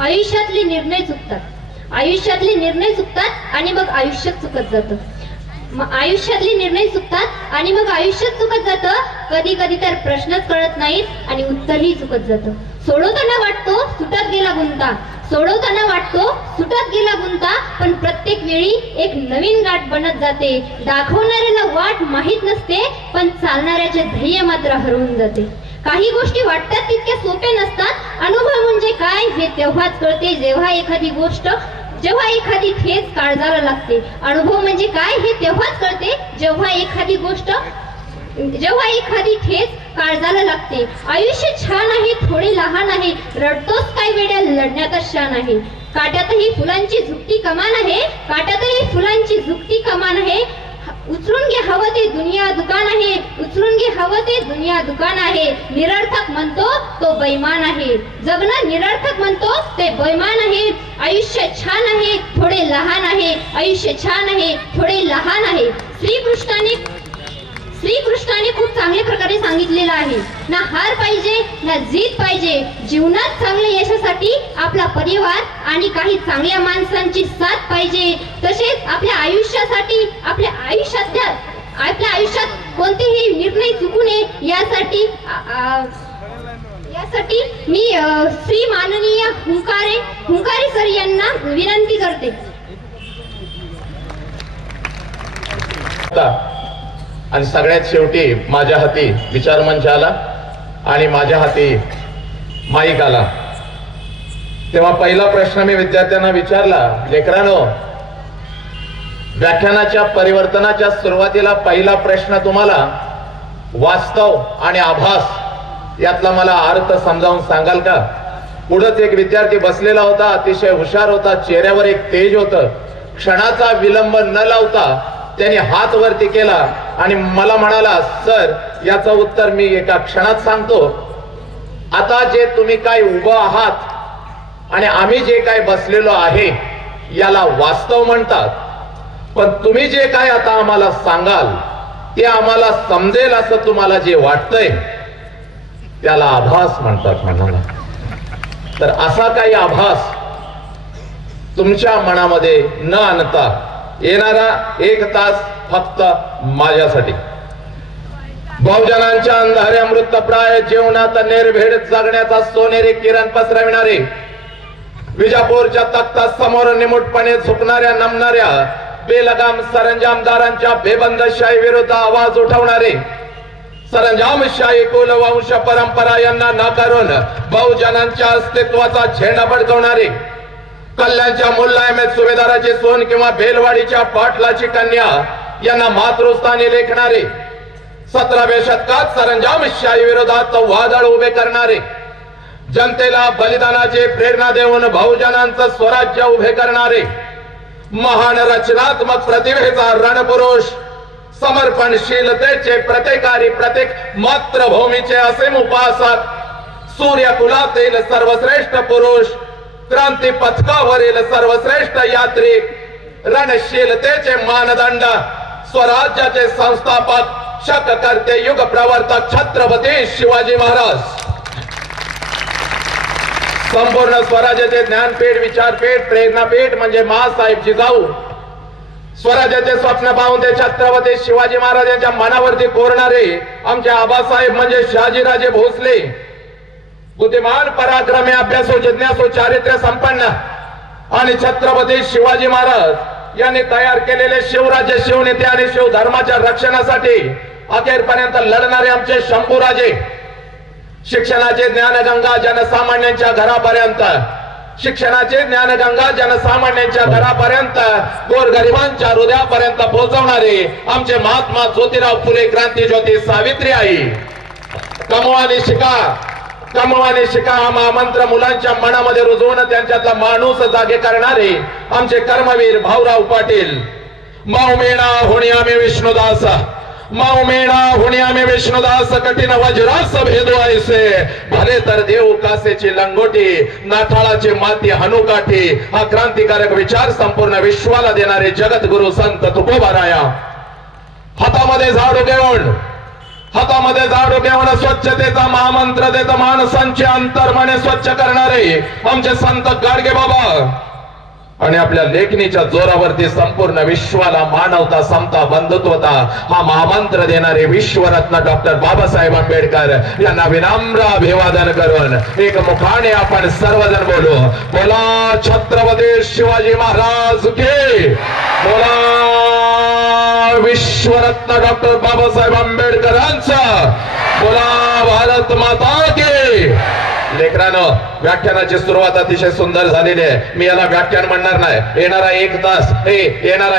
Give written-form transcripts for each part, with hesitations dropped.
आयुष्यातले निर्णय चुकतात, आयुष्यातले निर्णय चुकतात आणि मग आयुष्यात चुकत जातं. आयुष्यातले निर्णय चुकतात आणि मग आयुष्यात चुकत जातं. कधी कधी तर प्रश्नच कळत नाहीत आणि उत्तरही चुकत जातं. सोडवताना वाटतो सुटत गेला गुंता, सोडवताना वाटतो सुटत गेला गुंता, पण प्रत्येक वेळी एक नवीन गाठ बनत जाते. दाखवणाऱ्याला वाट माहीत नसते, पण चालणाऱ्याचे ध्येय मात्र हरवून जाते. काही गोष्टी वाटतात तितक्या सोप्या नसतात. अनुभव म्हणजे काय हे तेव्हाच कळते जेव्हा एखादी ठेच काळजाला लागते. अनुभव म्हणजे काय हे तेव्हाच कळते जेव्हा एखादी ठेच काळजाला लागते. आयुष्य छान आहे, थोडे लहान आहे, रडतोस काय वेड्या, लढण्यातच शान आहे. काट्यातही फुलांची झुकती कमान आहे, काट्यातही फुलांची झुकती कमान आहे. उचलून घे हवं ते दुनिया दुकान आहे, उचलून घे हवं ते दुनिया दुकान आहे. निरर्थक म्हणतो तो बैमान आहे, जगणं निरर्थक म्हणतो ते बैमान आहे. आयुष्य छान आहे, थोडे लहान आहे, आयुष्य छान आहे, थोडे लहान आहे. श्रीकृष्णाने खूप चांगल्या प्रकारे सांगितलेलं आहे, ना हार पाहिजे ना जीत पाहिजे. जीवनात चांगल्या यशासाठी आपला परिवार आणि काही चांगल्या माणसांची साथ पाहिजे. तसेच आपल्या आयुष्यात कोणतेही निर्णय चुकू नये यासाठी मी श्री माननीय हुंकारे सर यांना विनंती करते. आणि सगळ्यात शेवटी माझ्या हाती विचारमंच आला आणि माझ्या हाती माईक आला. तेव्हा पहिला प्रश्न मी विद्यार्थ्यांना विचारला, लेकरांनो, व्याख्यानाच्या परिवर्तनाच्या सुरुवातीला पहिला प्रश्न तुम्हाला वास्तव आणि आभास यातला मला अर्थ समजावून सांगाल का? पुढेच एक विद्यार्थी बसलेला होता, अतिशय हुशार होता, चेहऱ्यावर एक तेज होतं. क्षणाचा विलंब न लावता त्यांनी हात वरती केला आणि मला म्हणाला, सर याचं उत्तर मी एका क्षणात सांगतो. आता जे तुम्ही काय उभं आहात आणि आम्ही जे काय बसलेलो आहे याला वास्तव म्हणतात, पण तुम्ही जे काय आता आम्हाला सांगाल ते आम्हाला समजेल असं तुम्हाला जे वाटतंय त्याला आभास म्हणतात म्हणाला. तर असा काही आभास तुमच्या मनामध्ये न आणता येणारा एक तास फक्त माझ्यासाठी, बहुजनांच्या अंधाऱ्या मृतप्राय जीवनात निर्भीड जगण्याचा सोनेरी किरण पसरविणारे, विजापूरच्या तख्ता समोर निमुटपणे झुकणाऱ्या नमणाऱ्या बेलगाम सरंजामदारांच्या बेबंदशाही विरुद्ध आवाज उठवणारे, सरंजामशाही कुलवंश परंपरा यांना नाकारून बहुजनांच्या अस्तित्वाचा झेंडा फडकवणारे, कल्याणच्या मुल्लायमेत सुभेदाराची सोन किंवा बेलवाडीच्या पाटलाची कन्या यांना मातृस्थानी लेखणारे, 17व्या शतकात सरंजामशाही विरोधात वादळ उभे करणारे, जनतेला बलिदानाची प्रेरणा देऊन बहुजनांचं स्वराज्य उभे करणारे, महान रचनात्मक प्रतिभेचा रणपुरुष, समर्पणशीलतेचे प्रत्येकारी प्रत्येक मातृभूमीचे असीम उपासक, सूर्यकुलातील सर्वश्रेष्ठ पुरुष, क्रांती पथकावरील सर्वश्रेष्ठ यात्री, रणशीलतेचे मानदंड, स्वराज्याचे संस्थापक, शककर्ते, युग प्रवर्तक छत्रपती शिवाजी महाराज, संपूर्ण स्वराज्याचे ज्ञानपीठ, विचारपीठ, प्रेरणापीठ म्हणजे महासाहेब जिजाऊ, स्वराज्याचे स्वप्न पाहून ते छत्रपती शिवाजी महाराज यांच्या मनावरती कोरणारे आमचे आबासाहेब म्हणजे शहाजीराजे भोसले, बुद्धिमान, पराक्रमी, अभ्यासू, जिज्ञासू, चारित्र्य संपन्न आणि छत्रपती शिवाजी महाराज यांनी तयार केलेले शिवराज्य, शिवनीती आणि शिवधर्माच्या रक्षणासाठी अखेरपर्यंत लढणारे आमचे शंभूराजे, शिक्षणाचे ज्ञानगंगा जनसामान्यांच्या घरापर्यंत, शिक्षणाचे ज्ञानगंगा जनसामान्यांच्या घरापर्यंत, गोरगरिबांच्या हृदयापर्यंत पोहोचवणारे आमचे महात्मा ज्योतिराव फुले, क्रांतीज्योती सावित्रीबाई. कमवाने शिका हा महामंत्र मुलांच्या मनामध्ये रुजवून त्यांच्यातला माणूस जागे करणारे आमचे कर्मवीर भाऊराव पाटील. माऊमेणा होणी आम्ही विष्णुदास, माऊमेणा होणी आम्ही विष्णुदास, कठीण वज्रास भेदो ऐसे, भले तर देव कासेची लंगोटी, नाठाळाची माती हनुकाठी. हा क्रांतिकारक विचार संपूर्ण विश्वाला देणारे जगद्गुरु संत तुकोबाराया हातामध्ये झाडू घेऊन हातामध्ये झाडू घेऊन स्वच्छतेचा महामंत्र देत माणसांचे अंतर्मने स्वच्छ करणारे आमचे संत गाडगे बाबा आणि आपल्या लेखणीच्या जोरावरती संपूर्ण विश्वाला मानवता समता बंधुत्वता हा महामंत्र देणारे विश्वरत्न डॉक्टर बाबासाहेब आंबेडकर यांना विनम्र अभिवादन करून एक मुखाने आपण सर्वजण बोलू. बोला छत्रपती शिवाजी महाराज की, बोला विश्वरत्न डॉक्टर बाबासाहेब आंबेडकरांचा, बोला भारत माता की. लेकरानं व्याख्यानाची सुरुवात अतिशय सुंदर झालेली आहे. मी याला व्याख्यान म्हणणार नाही. येणारा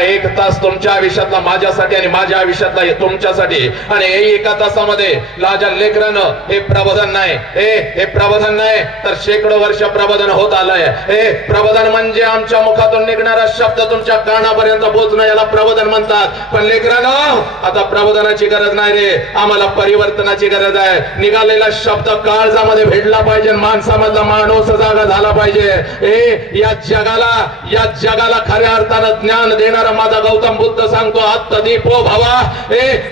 एक तास तुमच्या आयुष्यातला माझ्यासाठी आणि माझ्या आयुष्यातला तुमच्यासाठी. आणि एका तासामध्ये माझ्या लेकरानं हे प्रबोधन नाही, हे प्रबोधन नाही तर शेकडो वर्ष प्रबोधन होत आलंय. हे प्रबोधन म्हणजे आमच्या मुखातून निघणारा शब्द तुमच्या कानापर्यंत पोहोचणं, याला प्रबोधन म्हणतात. पण लेकरानं आता प्रबोधनाची गरज नाही रे, आम्हाला परिवर्तनाची गरज आहे. निघालेला शब्द काळजामध्ये भेटला पाहिजे, माणसामधला माणूस जागा झाला पाहिजे. या जगाला खऱ्या अर्थानं ज्ञान देणारा माझा गौतम बुद्ध सांगतो आत्मदीपो भवा.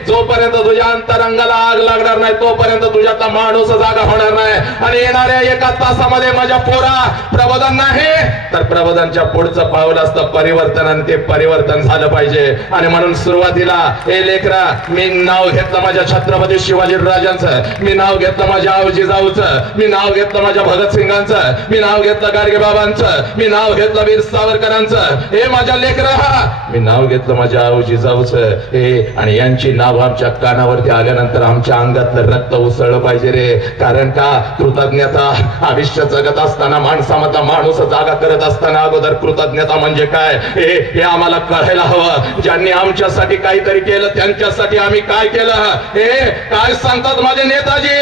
जोपर्यंत तुझ्या अंतरंगाला आग लागणार नाही तोपर्यंत तुझ्यातला माणूस जागा होणार नाही. आणि येणाऱ्या एका तासामध्ये माझ्या पोरा प्रबोधन नाही तर प्रबोधनच्या पुढचं पाऊल असतं परिवर्तन, आणि ते परिवर्तन झालं पाहिजे. आणि म्हणून सुरुवातीला हे लेकरा मी नाव घेतलं माझ्या छत्रपती शिवाजी राजांचं, मी नाव घेतलं माझ्या जिजाऊचं, मी नाव घेतलं माझ्या भगतसिंगांचं, मी नाव घेतलं गाडगे बाबांचं, मी नाव घेतलं वीर सावरकरांचं. हे माझ्या लेकरा मी नाव घेतलं माझ्या जिजाऊचं. हे आणि यांची नाव आमच्या कानावरती आल्यानंतर आमच्या अंगातलं रक्त उसळलं पाहिजे रे. कारण का कृतज्ञता आयुष्य जगत असताना माणसामधला माणूस जागा करत असताना अगोदर कृतज्ञता म्हणजे काय हे आम्हाला कळायला हवं. ज्यांनी आमच्यासाठी काहीतरी केलं त्यांच्यासाठी आम्ही काय केलं हे काय सांगतात माझे नेताजी.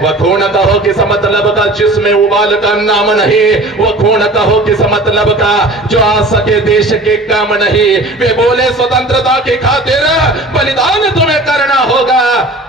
वो खून कहो किस मतलब का जिसमें उबाल का नाम नहीं, वो खून कहो किस मतलब का जो आ सके देश के काम नहीं. वे बोले स्वतंत्रता की खातिर बलिदान तुम्हें करना होगा.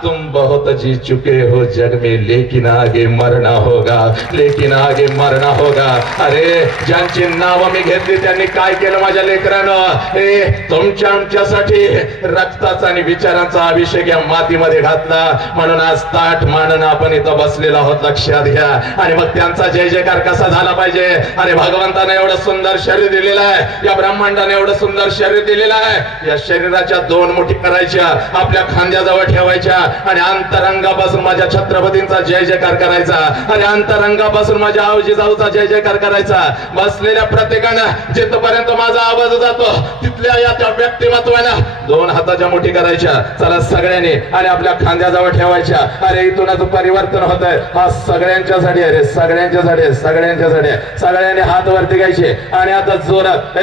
तुम बहुत जी चुके हो जग में लेकिन आगे मरना होगा, लेकिन आगे मरना होगा. अरे ज्यांची नाव मी घेतली त्यांनी काय केलं माझ्या लेकरानं. हे तुमच्या आमच्यासाठी रक्ताचा आणि विचारांचा अभिषेक या मातीमध्ये घातला. म्हणून आज ताट मानन आपण इथं बसलेलो आहोत, लक्षात घ्या. आणि मग त्यांचा जय जयकार कसा झाला पाहिजे. अरे भगवंताने एवढं सुंदर शरीर दिलेलं आहे, या ब्रह्मांडाने एवढं सुंदर शरीर दिलेलं आहे. या शरीराच्या दोन मुठी करायच्या, आपल्या खांद्याजवळ ठेवायच्या आणि अंतरंगापासून माझ्या छत्रपतींचा जय जयकार करायचा. आणि अंतरंगापासून माझ्या जिजाऊचा जय जयकार करायचा. बसलेल्या प्रत्येकानं जिथपर्यंत माझा आवाज जातो तिथल्या या त्या व्यक्तिमत्वानं दोन हाताच्या मुठी करायच्या. चला सगळ्यांनी आणि आपल्या खांद्याजवळ ठेवायच्या. अरे इथूनच परिवर्तन होत आहे. हा सगळ्यांच्यासाठी आहे रे, सगळ्यांच्यासाठी, सगळ्यांच्यासाठी. सगळ्यांनी हात वरती घ्यायचे आणि आता जोरात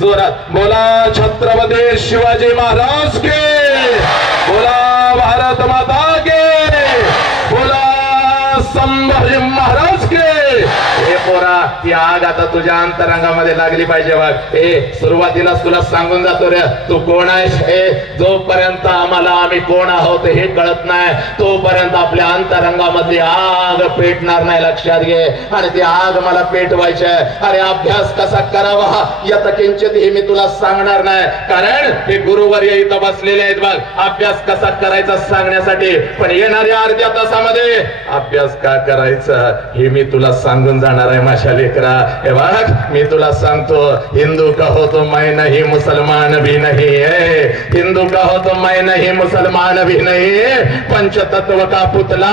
जोरात बोला छत्रपती शिवाजी महाराज के, बोला भारत माता के, बोला संभाजी महाराज के. हे पोरा ही आग आता तुझ्या अंतरंगामध्ये लागली पाहिजे. बघ सुरुवातीला तुला सांगून जातो रे तू कोण आहेस. जोपर्यंत आम्ही कोण आहोत हे कळत नाही तोपर्यंत आपल्या अंतरंगामधली आग पेटणार नाही, लक्षात घे. आणि ती आग मला पेटवायची आहे. अरे अभ्यास कसा करावा यात किंचित हे मी तुला सांगणार नाही, कारण हे गुरुवर्य इथं बसलेले आहेत बघ अभ्यास कसा करायचा सांगण्यासाठी. पण येणाऱ्या अर्ध्या तासामध्ये अभ्यास का करायचा हे मी तुला सांगून जाणार आहे माझ्या लेकरा. हे बघ मी तुला सांगतो, हिंदू कहो तो मैं नहीं, मुसलमान भी नहीं है. हिंदू कहो तो मैं नहीं, मुसलमान भी नहीं. पंचतत्व का पुतला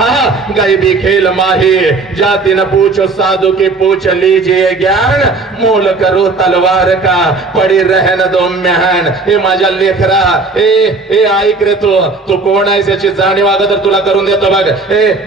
गैबी खेल माही. जाति न पूछो साधु की पूछ लीजिए ज्ञान. मोल करो तलवार का पड़ी रहन दो म्यान. हे माझ्या लेकरा ए ऐक रे तू कोण आहेस याची जाणीव अगोदर तुला करून देतो बघ.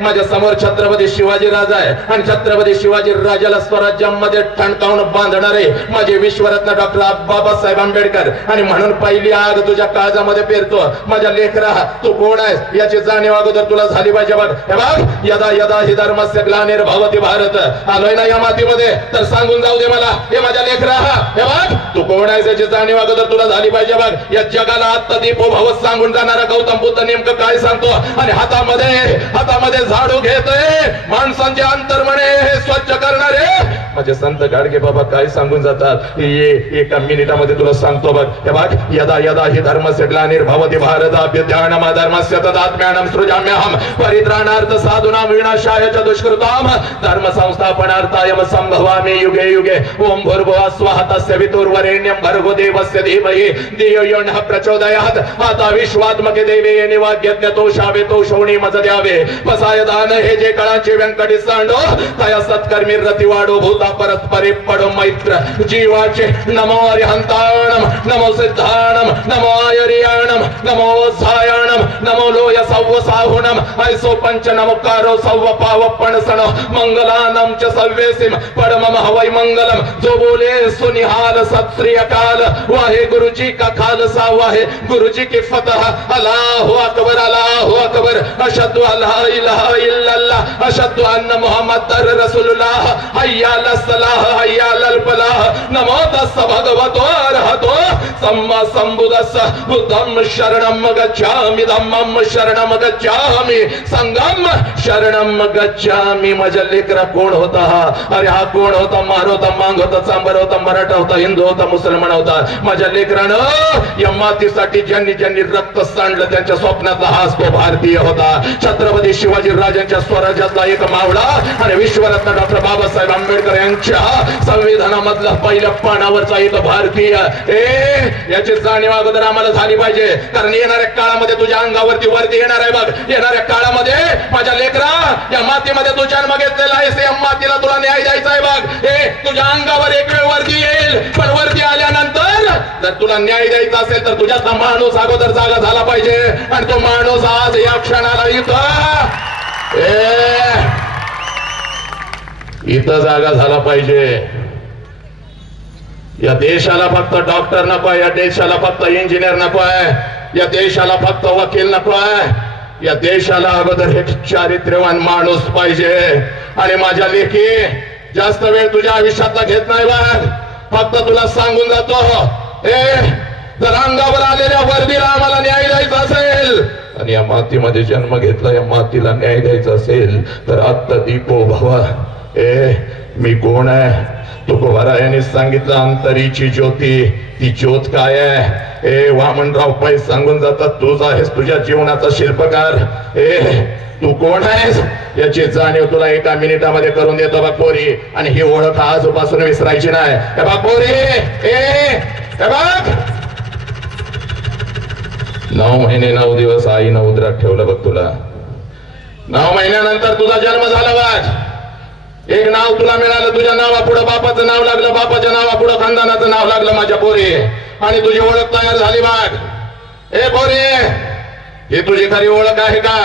माझ्या समोर छत्रपती शिवाजी राजा आहे आणि छत्रपती शिवाजी राजाला स्वराज्यामध्ये ठणकावून बांधणारे माझे विश्वरत्न डॉक्टर बाबासाहेब आंबेडकर. आणि म्हणून पहिली आग तुझ्या काळजामध्ये पेरतो माझ्या लेकरा. तू कोण आहेस याची जाणीव अगोदर तुला झाली पाहिजे बघ. हे बघ यदा यदा हि धर्मस्य ग्लानिर्भवति भारत. आलोय ना या मातीमध्ये तर सांगून जाऊ दे मला. हे माझ्या लेकरा हे बघ तू कोण आहेस याची जाणीव अगोदर तुला झाली पाहिजे बघ. या जगाला आत्मदीपो भव सांगून जाणारा गौतम बुद्ध नेमकं काय सांगतो. आणि हातामध्ये झाडू घेतोय माणसांचे अंतर्मने हे स्वच्छ करणारे माझे संत गाडगे बाबा काय सांगून जातात ये एका मिनिटामध्ये तुला सांगतो बघ. हे बघ, यदा यदा हि धर्मस्य ग्लानिर्भवति भारताभ्युत्थानम् अधर्मस्य तदात्म्यानं सृजाम्यहम् परित्राणार्थ साधूनां विनाशाय च दुष्कृताम् धर्म संस्थापनार्थाय संभवामि युगे युगे. ओम भूर्भुवः स्वः तस्य वितुर्वरेण्यं भर्गो देवस्य धीमहि धियो यो नः प्रचोदयात्. आता विश्वात्मके देवे निवाग्यज्ञतो शावेतो शोणी मज द्यावे पसाय दान हे जे कळांचे व्यंकटी सांडो तया सत्कर्मी रतिवाडो भूता परस्परे पडो मैत्र जीवाचे. नमो अरिहंताणम नमो सिद्धाणम नमो आयरियाणम नमो वत्सायाणम नमो लोय सव्व साहुणम ऐसो पंच नमकारो सव्व पावपणसण मंगलानम च सव्वेसिम परमम हवै मंगलम. जो बोले सुनिहाल सत श्री अकाल वाहे गुरु जी का खालसा वाहे गुरु जी की फतह. अल्लाहु अकबर अल्लाहु अकबर अशहदु अल्ला इलाहा इल्लल्लाह अशहदु अन्न मुहम्मदर रसूलुल्लाह हय्या अलस सलाह हय्या अलल फलाह. नमो तस्स भगवतो अरहतो सम्मा संबुद्धस्स. बुद्धं शरणं गच्छामि धम्मं शरणं गच्छामि संघं शरणं गच्छामि. माझ्या लेकरा कोण होता हा? अरे हा कोण होता? मार होता, मांग होता, चांबर होता, मराठा होता, हिंदू होता, मुसलमान होता. माझ्या लेकरानं या मातीसाठी ज्यांनी ज्यांनी रक्त सांडलं त्यांच्या स्वप्नातला हाच तो भारतीय होता. छत्रपती शिवाजी राजांच्या स्वराज्यातला एक मावळा आणि विश्वरत्न डॉक्टर बाबासाहेब आंबेडकर यांच्या संविधानामधला पहिल्या पानावरचा एक भारतीय. याची जाणीव अगोदर आम्हाला झाली पाहिजे, कारण येणाऱ्या काळामध्ये तुझ्या अंगावरती वरती येणार आहे बघ. येणाऱ्या काळामध्ये माझ्या लेकरा या मातीमध्ये तू जन्म घेतलेला आहेस, या मातीला तुला न्याय द्यायचा आहे बघ. तुझ्या अंगावर एक वेळ वरती येईल, पण वरती आल्यानंतर जर तुला न्याय द्यायचा असेल तर तुझ्यातला माणूस अगोदर जागा झाला पाहिजे. आणि तो माणूस आज या क्षणाला इथं जागा झाला पाहिजे. या देशाला फक्त डॉक्टर नको आहे, या देशाला फक्त इंजिनियर नको आहे, या देशाला फक्त वकील नको आहे. या देशाला अगोदर एक चारित्र्यवान माणूस पाहिजे. आणि माझ्या लेखी जास्त वेळ तुझ्या आयुष्यातला घेत नाही बघ. फक्त तुला सांगून जातो, जर अंगावर आलेल्या वर्दीला आम्हाला न्याय द्यायचा असेल आणि या मातीमध्ये जन्म घेतला, या मातीला न्याय द्यायचा असेल तर आत्ता दीपो भवा. मी कोण आहे? तुकोबारायांनी सांगितलं अंतरीची ज्योती. ती ज्योत काय आहे? वामनराव पै सांगून जातात, तूच आहेस तुझ्या जीवनाचा शिल्पकार. तू कोण आहेस याची जाणीव तुला एका मिनिटामध्ये करून देतो बघ पोरी. आणि ही ओळख आजपासून विसरायची नाही. हे बघ पोरी, हे बघ 9 महिने 9 दिवस आईनं उदरात ठेवलं बघ तुला. 9 महिन्यानंतर तुझा जन्म झाला बघ. एक नाव तुला मिळालं, तुझ्या नावापुढं बापाचं नाव लागलं, बापाच्या नावापुढं खानदानाचं नाव लागलं माझ्या पोरी. आणि तुझी ओळख तयार झाली बघ. पोरी, ही तुझी खरी ओळख आहे का?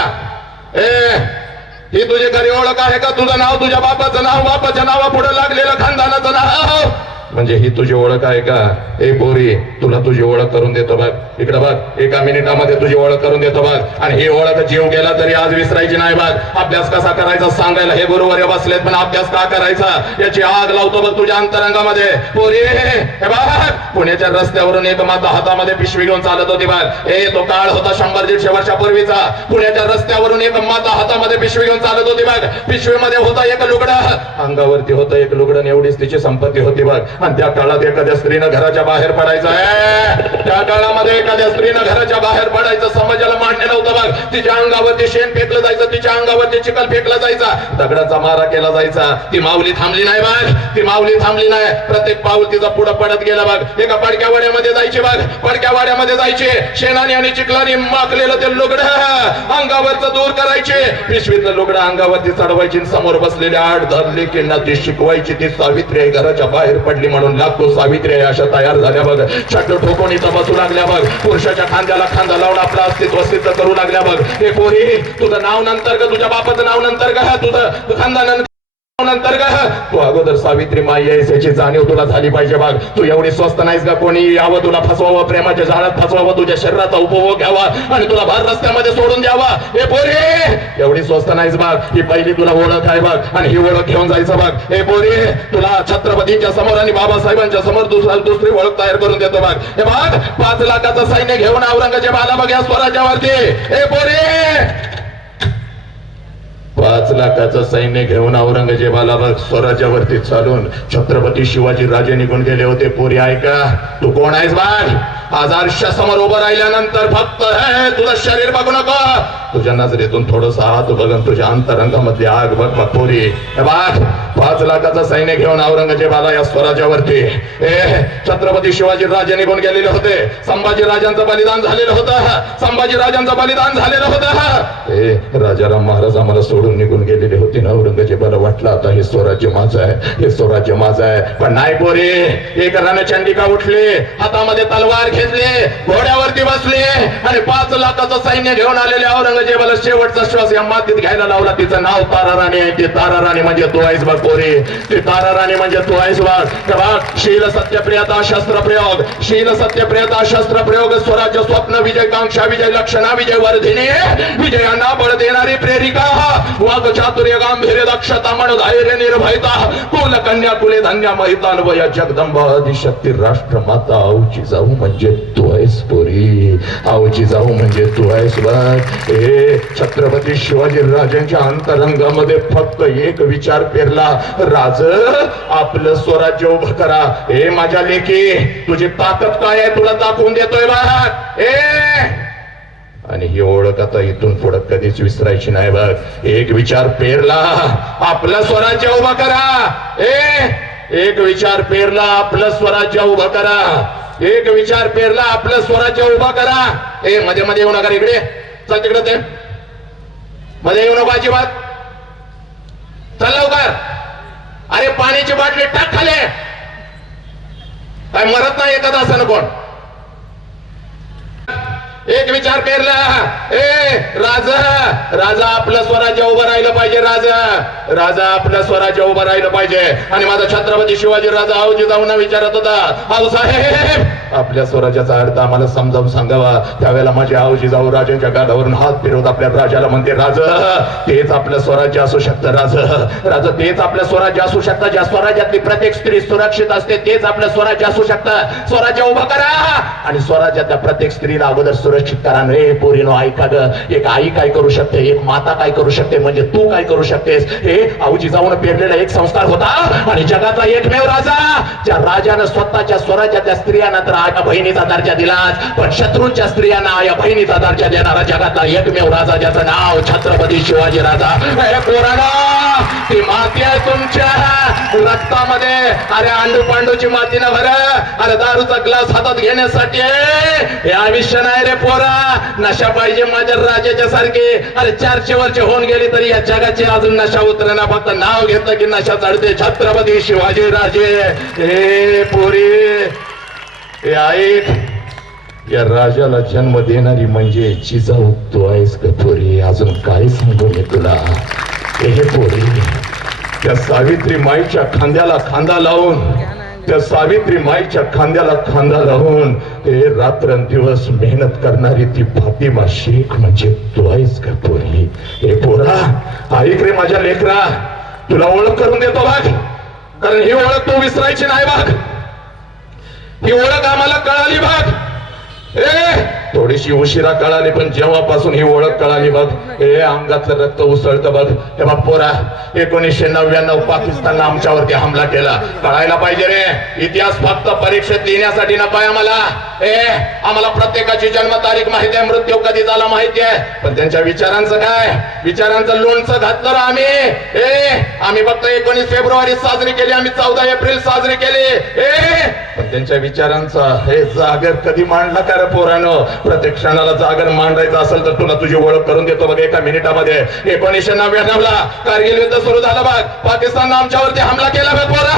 ही तुझी खरी ओळख आहे का? तुझं नाव, तुझ्या बापाचं नाव, बापाच्या नावापुढे लागलेलं खानदानाचं नाव म्हणजे ही तुझी ओळख आहे का? पोरी, तुला तुझी ओळख करून देतो बघ. इकडे बघ, एका मिनिटामध्ये तुझी ओळख करून देतो बघ. आणि ही ओळख जीव गेला तरी आज विसरायची नाही बघ. अभ्यास कसा करायचा सांगायला हे गुरुवर्य बसलेत, पण अभ्यास का करायचा याची आग लावतो बघ तुझ्या अंतरंगामध्ये. पोरी, हे बघ, पुण्याच्या रस्त्यावरून एक माता हातामध्ये पिशवी घेऊन चालत होती बघ. तो काळ होता 100-150 वर्षापूर्वीचा. पुण्याच्या रस्त्यावरून एक माता हातामध्ये पिशवी घेऊन चालत होती बघ. पिशवीमध्ये होता एक लुगडं, अंगावरती होतं एक लुगडं, एवढीच तिची संपत्ती होती बघ. आणि त्या काळात एखाद्या स्त्रीनं घराच्या बाहेर पडायचं आहे. त्या काळामध्ये एखाद्या स्त्रीनं घराच्या बाहेर पडायचं समाजाला मान्य नव्हतं बघ. तिच्या अंगावरती शेण फेकलं जायचं, तिच्या अंगावरती चिखल फेकला जायचा, दगडाचा मारा केला जायचा. ती माऊली थांबली नाही बघ. ती माऊली थांबली नाही. प्रत्येक पाऊल तिचा पुढे पडत गेला बघ. एका पडक्या वाड्यामध्ये जायची बघ. पडक्या वाड्यामध्ये जायचे, शेणाने आणि चिखलाने माखलेलं ते लुगडं अंगावरचं दूर करायचे. पिशवीतलं लुगडं अंगावरती चढवायची. समोर बसलेल्या 8-10 लेकींना ती शिकवायची. ती सावित्री आहे, घराच्या बाहेर पडली म्हणून लाखो सावित्री आहे अशा तयार झाल्या बघ. छट ठोकून इथं बसू लागल्या बघ. पुरुषाच्या खांद्याला खांदा लावून आपलं अस्तित्व सिद्ध करू लागल्या बघ. पोरी, तुझं नाव नंतर का, तुझ्या बापाचं नाव नंतर का, तुझं खानदान नंतर का, तू अगोदर सावित्री माई आहेस याची जाणीव तुला झाली पाहिजे बघ. तू एवढी स्वस्त नाहीस का कोणी यावं तुला फसवावं, प्रेमाच्या झाडात फसवावं, तुझ्या शरीराचा उपभोग घ्यावा आणि तुला भर रस्त्यामध्ये सोडून द्यावा. पोरी, एवढी स्वस्त नाहीस बघ. ही पहिली तुला ओळख आहे बघ आणि ही ओळख घेऊन जायचं बघ. पोरी, तुला छत्रपतींच्या समोर आणि बाबासाहेबांच्या समोर दुसरी ओळख तयार करून देतो बघ. हे बघ, 5 लाखाचं सैन्य घेऊन औरंगजेब आला बघ या स्वराज्यावरती. 5 लाखाचं सैन्य घेऊन औरंगजेबाला बघ स्वराज्यावरती चालून छत्रपती शिवाजी राजे निघून गेले होते. पोरी ऐका, तू कोण आहेस बाळ? आज आरशासमोर उभं राहिल्यानंतर फक्त हे तुझं शरीर बघू नको, तुझ्या नजरेतून थोडस हात बघून तुझ्या अंतरंगामध्ये आग बघ बघ पोरी. हे बघ, 5 लाखाचं सैन्य घेऊन औरंगजेबाला या स्वराज्यावरती छत्रपती शिवाजी राजे निघून गेलेले होते. संभाजी राजांचं बलिदान झालेलं होतं. संभाजी राजांचं बलिदान झालेलं होतं. राजाराम महाराज आम्हाला सोडून निघून गेलेले होते ना. औरंगजेबाला वाटलं आता हे स्वराज्य माझं आहे, हे स्वराज्य माझं आहे. पण नाही पोरी, एक रणचंडिका उठली, हातामध्ये तलवार घेतली, घोड्यावरती बसली आणि 5 लाखाचं सैन्य घेऊन आलेले औरंगजेबाला शेवटचा श्वास या मातीत घ्यायला लावला. तिचं नाव तारा राणी आहे. ती तारा राणी म्हणजे तू आहेस बघ पोरी. ती तारा राणी म्हणजे तू आहेस बघ. शील सत्यप्रियता शस्त्रप्रयोग, शील सत्यप्रियता शस्त्रप्रयोग, स्वराज्य स्वप्न विजय कांक्षा विजय लक्षणा विजय वर्धिनी, विजयांना बळ देणारी प्रेरिका, वाग चातुर्य गांभीर्य दक्षता मन धैर्य निर्भयता, कुल कन्या कुले धन्य महिता वय जगदंबा आदिशक्ती राष्ट्रमाता. आऊची जाऊ म्हणजे तू आहेस पोरी. आऊची जाऊ म्हणजे तू आहेस बघ. छत्रपती शिवाजी राजांच्या अंतरंगामध्ये फक्त एक विचार पेरला, राज आपलं स्वराज्य उभं करा. हे माझ्या लेकी, तुझी ताकद काय आहे तुला दाखवून देतोय बघ. आणि ही ओळख आता इथून पुढे कधीच विसरायची नाही बघ. एक विचार पेरला, आपलं स्वराज्य उभं करा. एक विचार पेरला, आपलं स्वराज्य उभं करा. एक विचार पेरला, आपलं स्वराज्य उभं करा. मध्ये मध्ये येऊ नका, इकडे चल, तिकडे ते मध्ये येऊ नको अजिबात. चल लवकर. अरे पाण्याची बाटली टाक खाली. काय मरत नाही एखादा असं कोण. एक विचार पेरला, राजा राजा आपलं स्वराज्य उभं राहिलं पाहिजे. राजा आपलं स्वराज्य उभं राहिलं पाहिजे. आणि माझा छत्रपती शिवाजी राजा आऊजी जाऊन विचारत होता, आऊ साहेब आपल्या स्वराज्याचा अर्थ आम्हाला समजावून सांगावा. त्यावेळेला माझे आऊजी जाऊ राजांच्या गालावरून हात फिरवत आपल्या राजाला म्हणते, राजा तेच आपलं स्वराज्य असू शकतं. राजा तेच आपलं स्वराज्य असू शकतं. ज्या स्वराज्यातली प्रत्येक स्त्री सुरक्षित असते तेच आपलं स्वराज्य असू शकतं. स्वराज्य उभं करा आणि स्वराज्यातल्या प्रत्येक स्त्रीला अगोदर सुरक्षित करा. रे पोरीनो ऐका ग, एक आई काय करू शकते, एक माता काय करू शकते, म्हणजे तू काय करू शकतेस. हे आऊजी जाऊन पेरलेला एक संस्कार होता. आणि जगाचा एकमेव राजा, ज्या राजानं स्वतःच्या स्वराज्याच्या स्त्रियांना तर आया बहिणीचा दर्जा दिलाच, पण शत्रूंच्या स्त्रियांना आया बहिणीचा दर्जा देणारा जगातला एकमेव राजा, ज्याचं नाव छत्रपती शिवाजी राजा. पोरांनो, ती माती आहे तुमच्या रक्तामध्ये. अरे अंडू पांडूची माती न भर. अरे दारूचा ग्लास हातात घेण्यासाठी हे आयुष्य नाही रे पोरा. नशा पाहिजे माझ्या राजाच्या सारखे. अरे 400 वर्ष होऊन गेली तरी या जगाची अजून नशा उतरेना. फक्त नाव घेतलं की नशा चढते. छत्रपती शिवाजी राजे. हे पोरी, हे ऐक, या राजाला जन्म देणारी म्हणजे जिजाऊ तू आहेस ग पोरी. अजून काय सांगू मी तुला. हे पोरी, त्या सावित्री माईच्या खांद्याला खांदा लावून, त्या सावित्री माईच्या खांद्याला खांदा लावून हे रात्रंदिवस मेहनत करणारी ती फातिमा शेख म्हणजे तू आहेस का पोरी. हे पोरा ऐक रे माझ्या लेकरा, तुला ओळख करून देतो बघ. कारण ही ओळख तू विसरायची नाही बघ. ही ओळख आम्हाला कळाली बघ. थोडीशी उशिरा कळाली, पण जेव्हापासून ही ओळख कळाली बघ, हे अंगातलं रक्त उसळतं बघ. हे बघ पोरा, 1999 पाकिस्ताननं आमच्यावरती हमला केला. कळायला पाहिजे रे. इतिहास फक्त परीक्षेत लिहिण्यासाठी नकोय आम्हाला. आम्हाला प्रत्येकाची जन्मतारीख माहिती आहे, मृत्यू कधी झाला माहिती आहे, पण त्यांच्या विचारांचं काय, विचारांचं लोणचं घातलं आम्ही. आम्ही फक्त 19 फेब्रुवारी साजरी केली, आम्ही 14 एप्रिल साजरी केली. पण त्यांच्या विचारांचा हे जागर कधी मांडला का रे पोरानो. प्रत्येक क्षणाला जागर मांडायचं असेल तर तुला तुझी ओळख करून देतो बघ एका मिनिटामध्ये. 1999 कारगिल युद्ध सुरू झालं बघ. पाकिस्ताननं आमच्यावरती हमला केला बघ पोरा.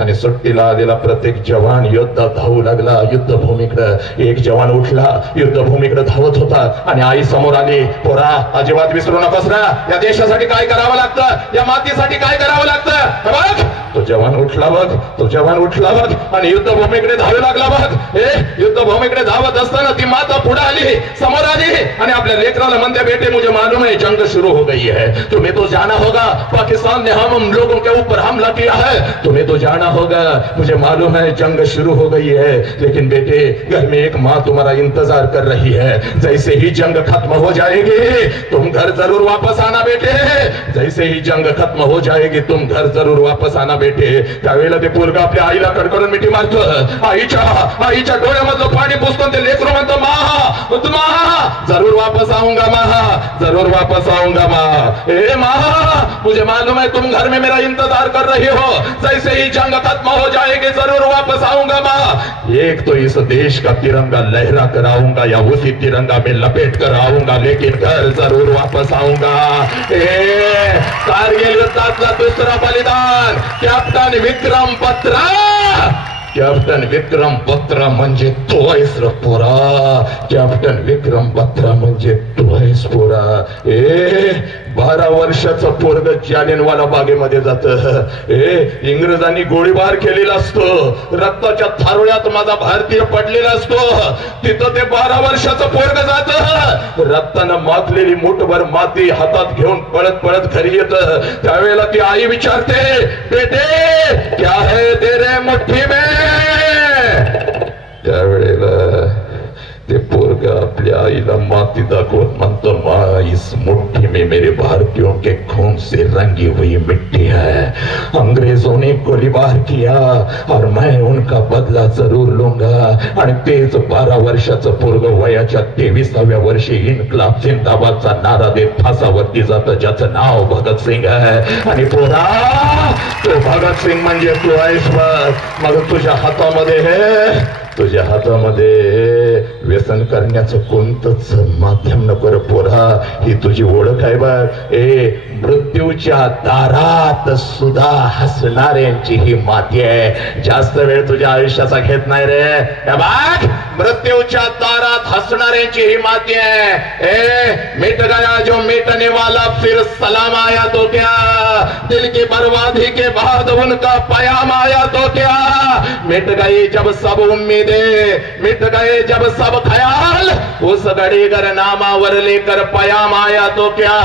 आणि सुट्टीला आलेला प्रत्येक जवान योद्धा धावू लागला युद्धभूमीकडे. एक जवान उठला, युद्धभूमीकडे धावत होता आणि आई समोर आली. पोरा अजिबात विसरू नकोस ना, या देशासाठी काय करावं लागतं, या मातीसाठी काय करावं लागतं बघ. तो जवान उठला बघ, तो जवान उठला बघ आणि युद्धभूमीकडे धावू लागला बघ. युद्धभूमीकडे धावत असताना ती माता पुढे आली, समोर आली आणि आपल्या लेकराला म्हणते, बेटे मुझे मालूम है जंग शुरू हो गई है, तुम्हें तो जाना होगा. पाकिस्तान ने हम लोगों के ऊपर हमला किया है, तुम्हें तुम्हें तो जाना होगा, मुझे मालूम है जंग शुरू हो गई है, लेकिन बेटे घर में एक माँ तुम्हारा इंतजार कर रही है। जैसे ही जंग खत्म हो जाएगी तुम घर जरूर वापस आना बेटे, जैसे ही जंग खत्म हो जाएगी तुम घर जरूर वापस आना बेटे. त्यावेळेला ते पोरगा आपल्या आईला कडकडून मिठी मारतो. आईच्या डोळ्यामधलं पाणी पुसतो. ते लेकरू म्हणतो माँ जरूर वापस आऊंगा माँ, जरूर वापस आऊंगा माँ. ए माँ मुझे मालूम है तुम घर में मेरा इंतजार कर रही हो, जैसे ही जंग खत्म हो जाएगी जरूर वापस आऊंगा माँ. एक तो इस देश का तिरंगा लहरा कर आऊंगा या उसी तिरंगा में लपेट कर आऊंगा, लेकिन घर जरूर वापस आऊंगा. कारगिल युद्धातला दुसरा बलिदान कॅप्टन विक्रम बत्रा. कॅप्टन विक्रम बत्रा म्हणजे तो आहेस रे पोरा, कॅप्टन विक्रम बत्रा म्हणजे तो आहेस पोरा. 12 वर्षाचं पोरग जालियनवाला बागेमध्ये जात. इंग्रजांनी गोळीबार केलेला असतो, रक्ताच्या थारोळ्यात माझा भारतीय पडलेला असतो, तिथं ते 12 वर्षाचं पोरग जात. रक्तानं मातलेली मुठभर माती हातात घेऊन पळत पळत घरी येत. त्यावेळेला ती आई विचारते, बेटे क्या है तेरे मुट्ठी में. त्यावेळेला ते पोरग आपल्या आईला माती दाखवत म्हणतो, माँ इस मुट्ठी में मेरे भारतीयों के खून से रंगी हुई मिट्टी है. अंग्रेजों ने गोलीबार किया और मैं उनका बदला जरूर लूंगा. आणि तेच 12 वर्षाचं पोरग वयाच्या 23व्या वर्षी इन्कलाब जिंदाबादचा नारा देत फासावरती जात, ज्याचं नाव भगत सिंग आहे. आणि पोरा तो भगत सिंग म्हणजे तू आहेस बघ. मग तुझ्या हातामध्ये तुझ्या हातामध्ये व्यसन करण्याचं कोणतंच माध्यम नको रे पोरा. ही तुझी ओळख आहे बघ. मृत्यूच्या दारात सुद्धा हसणाऱ्यांची ही माती आहे. जास्त वेळ तुझ्या आयुष्याचा घेत नाही रे. बघ मृत्यूच्या दारात हसणाऱ्यांची ही माती आहे. मिट गया जो मिटने वाला फिर सलाम आया तो क्या, दिल की बर्बादी के बाद उनका पयाम आया तो क्या. मिट गई जब सब उम्मीद, मिट गए जब सब ख्याल, उस घड़ी कर नामावर लेकर पयाम आया तो क्या.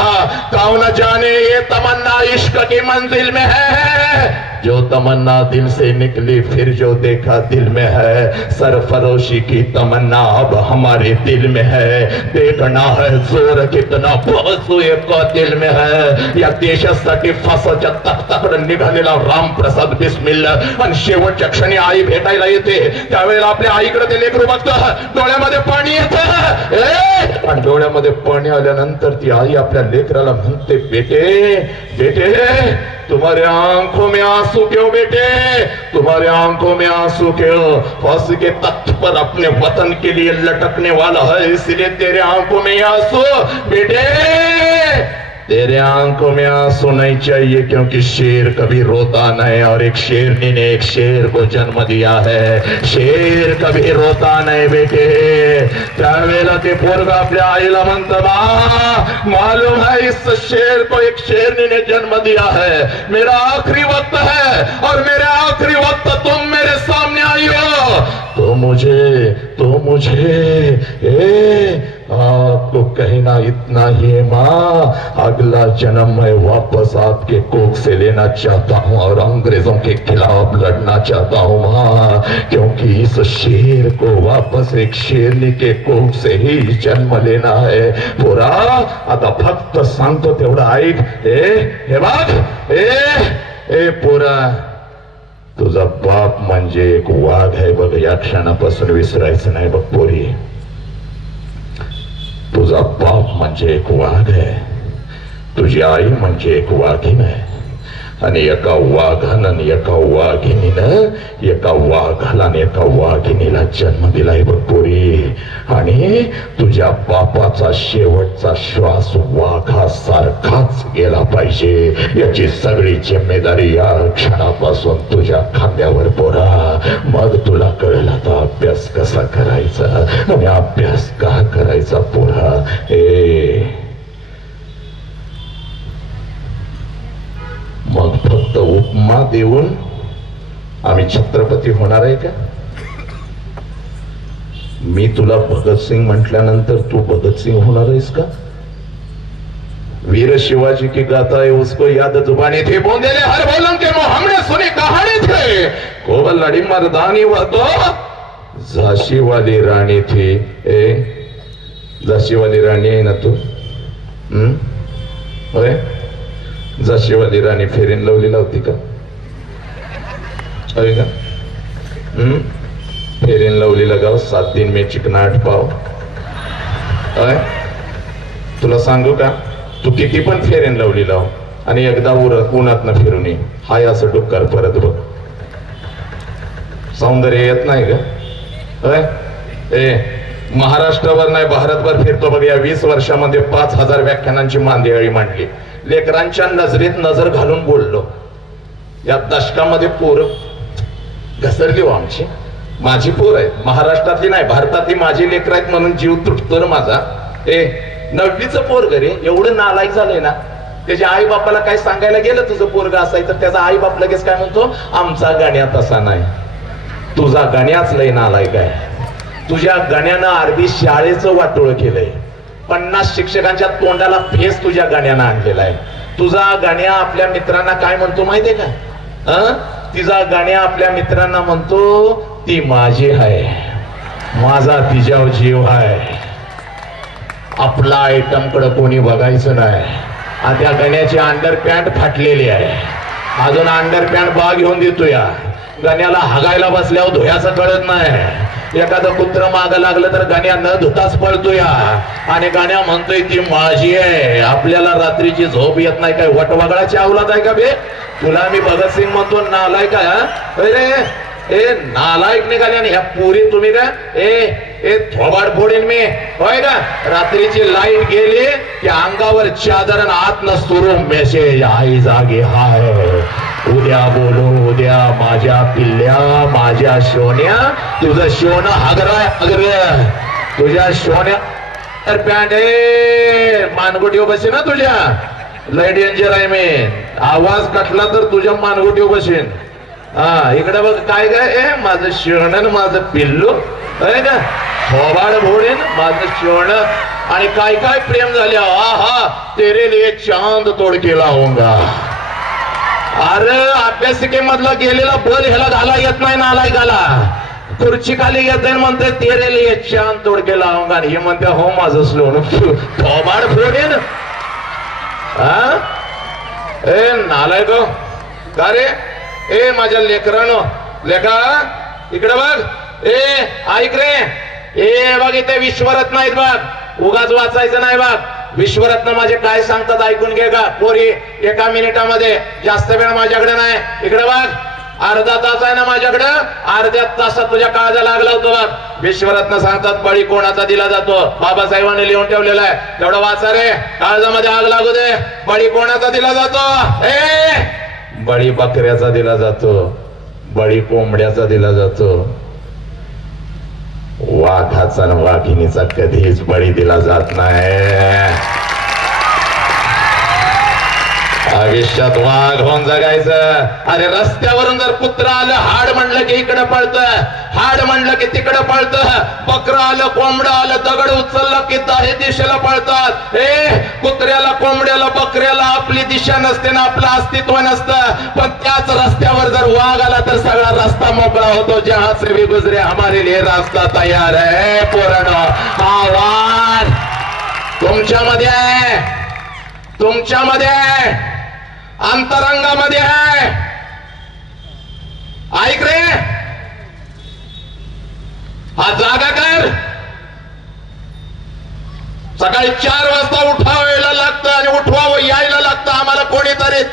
कौन जाने ये तमन्ना इश्क की मंजिल में है, जो तमन्ना दिल से निकली फिर जो देखा दिल में है. सरफरोशी की तमन्ना अब हमारे दिल में है. देखना है जोर कितना बसूए का दिल में है. या देशासाठी फासाच्या तख्ताकडे निघालेला रामप्रसाद बिस्मिल आणि शेवटच्या क्षणी आई भेटायला येते. त्यावेळेला आपल्या आईकडे ते लेकरू बघतं, डोळ्यामध्ये पाणी येतं. आणि डोळ्यामध्ये पाणी आल्यानंतर ती आई आपल्या लेकराला म्हणते, बेटे बेटे तुम्हारे आंखों में आंसू क्यों बेटे, तुम्हारे आंखों में आंसू क्यों. फांसी के तख्त पर अपने वतन के लिए लटकने वाला है, इसलिए तेरे आंखों में आंसू. बेटे तेरे आंखों में आंसू नहीं चाहिए, क्योंकि शेर कभी रोता नहीं, और एक शेरनी ने एक शेर को जन्म दिया है. शेर कभी रोता नहीं बेटे. त्यावेळेला ते पोरगा आपल्या आईला म्हणतं, मालूम है इस शेर को एक शेरनी ने जन्म दिया है. मेरा आखिरी वक्त है और मेरे आखिरी वक्त तुम मेरे सामने आई हो. तो मुझे आपको कहना इतना ही है माँ, अगला जन्म मैं वापस आपके कोख से लेना चाहता हूँ और अंग्रेजों के खिलाफ लड़ना चाहता हूँ माँ, क्योंकि इस शेर को वापस एक शेरनी के कोख से ही जन्म लेना है. पोरा आता फक्त सांगतो तेवढं ऐक. हे बघ ए पोरा, तुझा बाप म्हणजे एक वाघ आहे बघ. या क्षणापासून विसरायचं नाही बघ पोरी. तुझा बाप म्हणजे एक वाघ आहे, तुझी आई म्हणजे एक वाघीण आहे. आणि एका वाघानं आणि एका वाघिणीनं एका वाघाला आणि एका वाघिणीला जन्म दिलाय बघ पोरी. आणि तुझ्या बापाचा शेवटचा श्वास वाघासारखाच गेला पाहिजे, याची सगळी जिम्मेदारी या क्षणापासून तुझ्या खांद्यावर पोरा. मग तुला कळेल आता अभ्यास कसा करायचा आणि अभ्यास का करायचा पोरा. मग फक्त उपमा देऊन आम्ही छत्रपती होणार आहे का? मी तुला भगतसिंग म्हटल्यानंतर तू भगतसिंग होणार आहेस का? वीर शिवाजी की गाथा है उसको याद जुबानी थी, बोंदेले हर बोलन के मुंह हमने सुनी कहानी थे, कोवल लड़ी मर्दानी वह तो झाशी वाली रानी थी। झाशी वाली राणी आहे ना तू? होय, झाशी वाली राणी फेरीन लवलीला होती का? होय का? फेरीन लवलीला गाव 7 दिन में चिकनाट पाव। होय, तुला सांगू का, तू किती पण फेरीन लवली लाव आणि एकदा उन्हात न फिरून ये, हाय असं डुक्कर परत बघ, सौंदर्य येत नाही का? महाराष्ट्रावर नाही भारतभर फिरतो बघ, या 20 वर्षामध्ये 5000 व्याख्यानांची मांदियाळी मांडली, लेकरांच्या नजरेत नजर घालून बोललो, या दशकामध्ये पोर घसरली हो आमची, माझी पोर आहे, महाराष्ट्रातली नाही भारतातली माझी लेकर आहेत म्हणून जीव तुटतो ना माझा। 9वीचं पोरग रे, एवढं नालायक झालंय ना, त्याच्या आई बापाला काय सांगायला गेलं तुझं पोरग असाय तर त्याचा आई बाप लगेच काय म्हणतो, आमचा गाण्या तसा नाही, तुझा गाण्याच लय नालायक आहे, तुझ्या गाण्यानं अर्धी शाळेचं वाटोळ केलंय, 50 शिक्षकांच्या तोंडाला फेस तुझ्या गाण्यानं आणलेला आहे, तुझा गाण्या आपल्या मित्रांना काय म्हणतो माहितीये का? तिचा गाण्या आपल्या मित्रांना म्हणतो, ती माझी आहे, माझा तिच्यावर जीव आहे, आपला आयटम कडे कोणी बघायचं नाही, आणि त्या गाण्याची अंडरपॅन्ट फाटलेली आहे, अजून अंडरपॅन्ट बा घेऊन देतो, या गाण्याला हागायला बसल्यावर धुयाचं कळत नाही, एखादं कुत्र माग लागलं तर गाण्या न धुताच पळतो या, आणि गाण्या म्हणतोय ती माझी आहे, आपल्याला रात्रीची झोप येत नाही काय, वटवागळाची अवलाद आहे का बे? तुला मी भगतसिंग म्हणतो नालायक आहे, नालायक निघाले, आणि ह्या पुरी तुम्ही का थोबाड फोडेन मी, होय का? रात्रीची लाईट गेली की अंगावर चादर आणि आत न सुरू मेसेज, आई जागी हाय, उद्या बोलू उद्या माझ्या पिल्ल्या, माझ्या शोन्या, तुझं शोन हागराय अगर, तुझ्या शोन्या तर पॅन्ट मानगुटीवर बसे ना, तुझ्या लय डेंजर आहे मी, आवाज कटला तर तुझ्या मानगुटीवर बसेन। इकडे बघ काय काय, माझं शिवण माझं पिल्लू आहे का, थोबाड फोडेन माझं शिवण, आणि काय काय प्रेम झाले, आहा तेरे लिए चांद तोड के लाऊंगा, अरे अभ्यासिकेमधला गेलेला बल ह्याला घाला येत नाही नालायकाला, खुर्ची खाली येत म्हणते तेरे लिए चांद तोड के लाऊंगा, हे म्हणते हो माझं स्लोन थोबाड फोडेन, नालायक का रे? माझ्या लेकरानो, लेका इकडे बघ, ऐक रे, बघ इथे विश्वरत्न आहेत बघ, उगाच वाचायचं नाही बघ, विश्वरत्न माझे काय सांगतात ऐकून घे का पोरी, एका मिनिटामध्ये, जास्त वेळ माझ्याकडे नाही, इकडे बघ, अर्धा तास आहे ना माझ्याकडे, अर्ध्या तासात तुझ्या काळजा लागला होतो बघ, विश्वरत्न सांगतात बळी कोणाचा दिला जातो, बाबासाहेबांनी लिहून ठेवलेला आहे, तेवढं वाचा रे, काळजामध्ये आग लागू दे, बळी कोणाचा दिला जातो? बळी बकऱ्याचा दिला जातो, बळी कोंबड्याचा दिला जातो, वाघाचा आणि वाघिणीचा कधीच बळी दिला जात नाही। आयुष्यात वाघ होऊन जगायचं, अरे रस्त्यावरून जर कुत्रा आलं, हाड म्हणलं की इकडे पळतं, हाड म्हणलं की तिकडे पळतं, बकरं आलं कोंबडं आलं, दगड उचललं की दाही दिशेला पळतात, कुत्र्याला कोंबड्याला बकऱ्याला आपली दिशा नसते ना, आपलं अस्तित्व नसतं, पण त्याच रस्त्यावर जर वाघ आला तर सगळा रस्ता मोकळा होतो, जहां से भी गुजरे हमारे लिए रास्ता तयार है पोरांनो, हा वाघ तुमच्यामध्ये आहे, तुमच्यामध्ये आहे, अंतरंगामध्ये आहे, ऐक रे, हा जागा कर, सकाळी 4 वाजता उठावायला लागतं आणि उठवावं यायला लागतं आम्हाला कोणीतरी,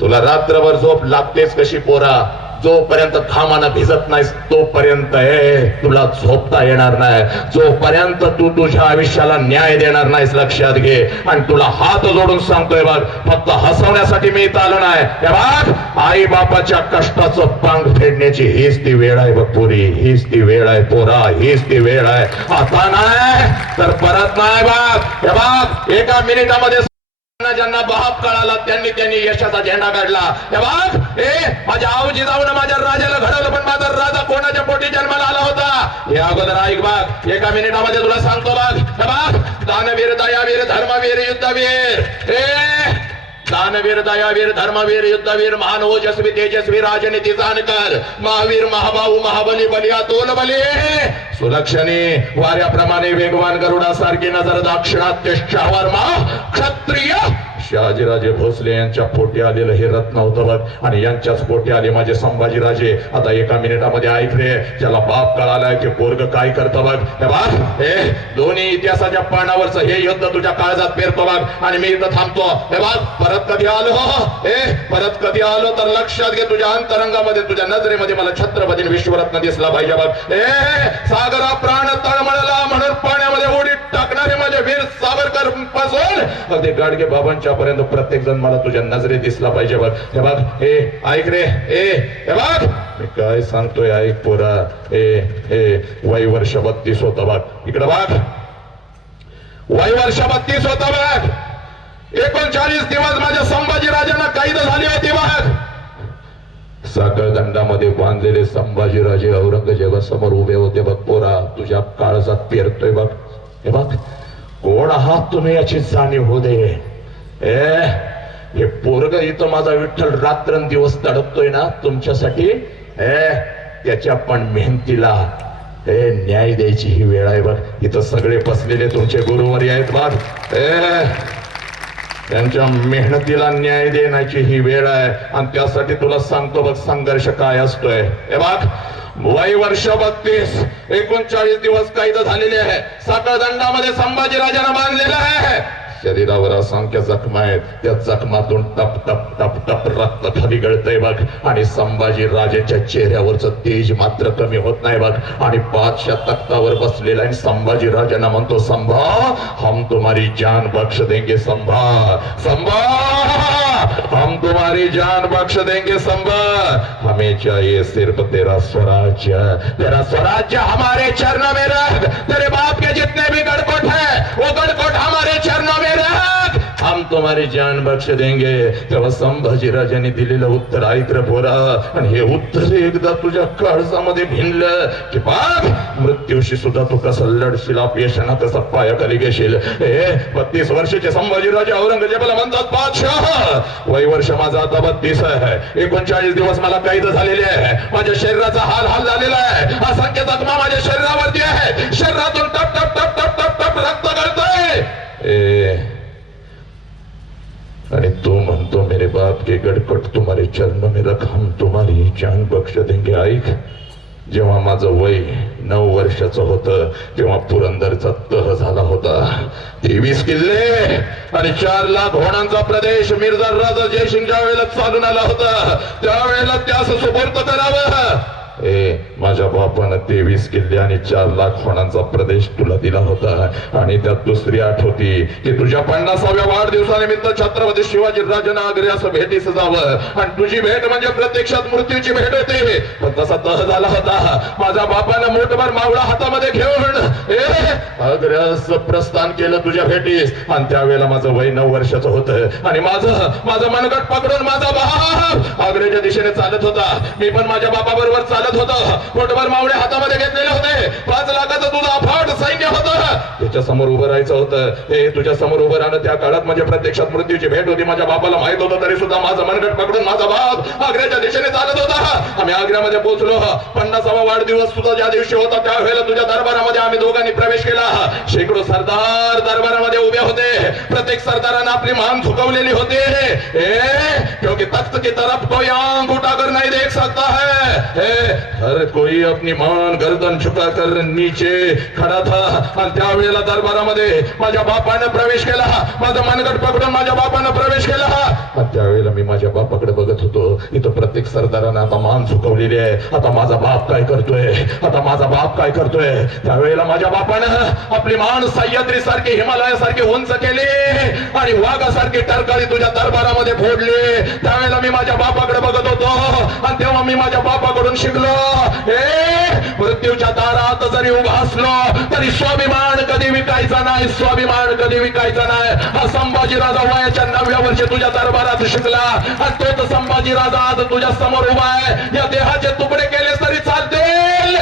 तुला रात्रभर झोप लागतेच कशी पोरा, जोपर्यंत घामानं भिजत नाहीस तोपर्यंत तुला झोपता येणार नाही, जोपर्यंत तू तुझ्या आयुष्याला न्याय देणार नाहीस, लक्षात घे, आणि तुला हात जोडून सांगतोय बघ, फक्त हसवण्यासाठी मी इथं आलो नाही, बघ आई बापाच्या कष्टाचं पांग फेडण्याची हीच ती वेळ आहे बघ पोरी, हीच ती वेळ आहे पोरा, हीच ती वेळ आहे, आता नाही तर परत नाही बघ, बघ एका मिनिटामध्ये ज्यांना बाप कळाला त्यांनी यशाचा झेंडा काढला, माझ्या आऊजी जाऊन माझ्या राजाला घडवलं, पण माझा राजा कोणाच्या पोटी जन्माला आला होता हे अगोदर ऐक बघ, एका मिनिटामध्ये तुला सांगतो बघ, दानवीर दयावीर धर्मवीर युद्धवीर दानवीर दयावीर धर्मवीर युद्धवीर महान ओजस्वी तेजस्वी राजनीती जाणकार महावीर महाभाऊ महाबली बलिया तोल बली सुलक्षणी वाऱ्याप्रमाणे वेगवान गरुडासारखी नजर दाक्षिणात्य शावर्मा क्षत्रिय शहाजीराजे भोसले यांच्या पोटी आलेलं हे रत्न होतं बघ आणि यांच्याच पोटी आले माझे संभाजीराजे आता एका मिनिटामध्ये ऐक रे ज्याला बाप कळालाय की पोरग काय करतं बघ हे बघ हे दोन्ही इतिहासाच्या पानावरच हे युद्ध तुझ्या काळजात पेरतो बघ आणि मी इथं थांबतो हे बघ परत कधी आलो परत कधी आलो तर लक्षात घे तुझ्या अंतरंगामध्ये तुझ्या नजरेमध्ये मला छत्रपती विश्वरत्न दिसला पाहिजे बघ सागरा प्राण तळमळला म्हणून पाण्यामध्ये उडी टाकणारे माझे वीर सावरकर पासून अगदी गाडगे बाबांच्या पर्यंत प्रत्येक जण मला तुझ्या नजरेत दिसला पाहिजे बघ हे बघ हे ऐक रे हे बघ मी काय सांगतोय ऐक पोरा वय वर्ष 32 होतं बघ इकडं बघ वय वर्ष 32 होतं बघ 39 दिवस माझ्या संभाजीराजांना कैद झाली होती बघ साखळ दंडामध्ये बांधलेले संभाजीराजे औरंगजेबासमोर उभे होते बघ पोरा तुझ्या काळजात पेरतोय बघ हे बघ कोण आहात तुम्ही याची जाणीव होऊ दे हे पोरग इथं माझा विठ्ठल रात्रंदिवस तडपतोय ना तुमच्यासाठी त्याच्या पण मेहनतीला न्याय द्यायची ही वेळ आहे बघ इथं सगळे बसलेले तुमचे गुरुवारी आहेत बघ त्यांच्या मेहनतीला न्याय देण्याची ही वेळ आहे आणि त्यासाठी तुला सांगतो बघ संघर्ष काय असतोय हे बघ वय वर्ष 32 39 दिवस कैद झालेले आहे साखळ दंडामध्ये संभाजीराजांना बांधलेला आहे शरीरावर असंख्य जखमा आहेत त्या जखमातून टप टप टप टप रक्त खाली गळतंय बघ आणि संभाजी राजाच्या चेहऱ्यावरच तेज मात्र कमी होत नाही बघ आणि बादशाह तख्तावर बसलेला आहे संभाजी राजांना म्हणतो संभा हम तुम्हारी जान बख्श देंगे संभा संभा हम तुम्हारी जान बख्श देंगे संभा हमें चाहिए सिर्फ तेरा स्वराज्य हमारे चरणों में रख तेरे बाप के जितने भी गढ़कोट है वो गढ़कोट हमारे चरणों में रख हम तुम्हारी जान बख्श देंगे तेव्हा संभाजीराजांनी दिलेलं उत्तर ऐक रे पोरा आणि हे उत्तर एकदा तुझ्या काळजामध्ये भिनलं की बघ मृत्यूशी सुद्धा तू कसं लढशील अपयशाना कसा पायाखाली घेशील 32 वर्षाचे संभाजीराजे औरंगजेबाला म्हणतात बादशाह वय वर्ष माझा आता 32 आहे 39 दिवस मला कैद झालेले आहे माझ्या शरीराचा हाल झालेला आहे असंख्य जखमा माझ्या शरीरावरती आहे शरीरातून टप टप टप टप टप टप रक्त गळतंय आणि तू म्हणतो मेरे बाप के गडकट तुम्हारे चरणों में रख हम तुम्हारी जान बख्श देंगे ऐक जेव्हा माझं वय 9 वर्षाचं होतं तेव्हा पुरंदरचा तह झाला होता 23 किल्ले आणि 4 लाख होणांचा प्रदेश मिर्झा राजा जयसिंग ज्या वेळेला चालून आला होता त्यावेळेला त्यास सुपूर्द करावं माझ्या बापानं 23 किल्ले आणि 4 लाख होणांचा प्रदेश तुला दिला होता आणि त्यात दुसरी आठ होती की तुझ्या 50व्या वाढदिवसानिमित्त छत्रपती शिवाजी राजांना आग्रे असं भेटीस जावं आणि तुझी भेट म्हणजे प्रत्यक्षात मृत्यूची भेट होती पण तसा तह झाला होता माझ्या बापानं मोठभर मावळा हातामध्ये घेऊन आग्र्यास प्रस्थान केलं तुझ्या भेटीस आणि त्यावेळेला माझं वय 9 वर्षाचं होतं आणि माझं मनगट पकडून माझा बाप आग्र्याच्या दिशेने चालत होता मी पण माझ्या बापाबरोबर चालत होतं पोटभर मावळे हातामध्ये घेतलेले होते 5 लाखाचं तुझं अफाट सैन्य होतं त्याच्या समोर उभं राहायचं होतं हे तुझ्या समोर उभं राहणं त्या काळात म्हणजे प्रत्यक्षात मृत्यूची भेट होती माझ्या बापाला माहित होतं तरी सुद्धा माझं मनगट पकडून माझा बाप आग्र्याच्या दिशेने चालत होता आम्ही आग्र्यामध्ये पोहोचलो 50वा वाढदिवस सुद्धा ज्या दिवशी होता त्यावेळेला तुझ्या दरबारामध्ये आम्ही दोघांनी प्रवेश केला शेकडो सरदार दरबारामध्ये उभे होते प्रत्येक सरदारानं आपली मान झुकवलेली होती क्योंकि तख्त की तरफ कोई आंख उठाकर नहीं देख सकता है हर कोई अपनी मान गर्दन झुकाकर नीचे खड़ा था आणि त्यावेळेला दरबारामध्ये माझ्या बापानं प्रवेश केला माझं मनगट पकडून माझ्या बापानं प्रवेश केला त्यावेळेला मी माझ्या बापाकडे बघत होतो इथं प्रत्येक सरदारानं आता मान झुकवलेली आहे आता माझा बाप काय करतोय त्यावेळेला माझ्या बापानं आपली मान सह्याद्री सारखी हिमालयासारखी उंच केली आणि वाघासारखी टरकाळी तुझ्या दरबारामध्ये फोडली त्यावेळेला मी माझ्या बापाकडे बघत होतो आणि तेव्हा मी माझ्या बापाकडून शिकलो मृत्यूच्या दारात जरी उभा असलो तरी स्वाभिमान कधी विकायचा नाही हा संभाजी राजा वयाच्या 9व्या वर्षी तुझ्या दरबारात शिकला आणि तोच संभाजी राजा आज तुझ्या समोर उभा आहे या देहाचे तुकडे केले तरी चालतील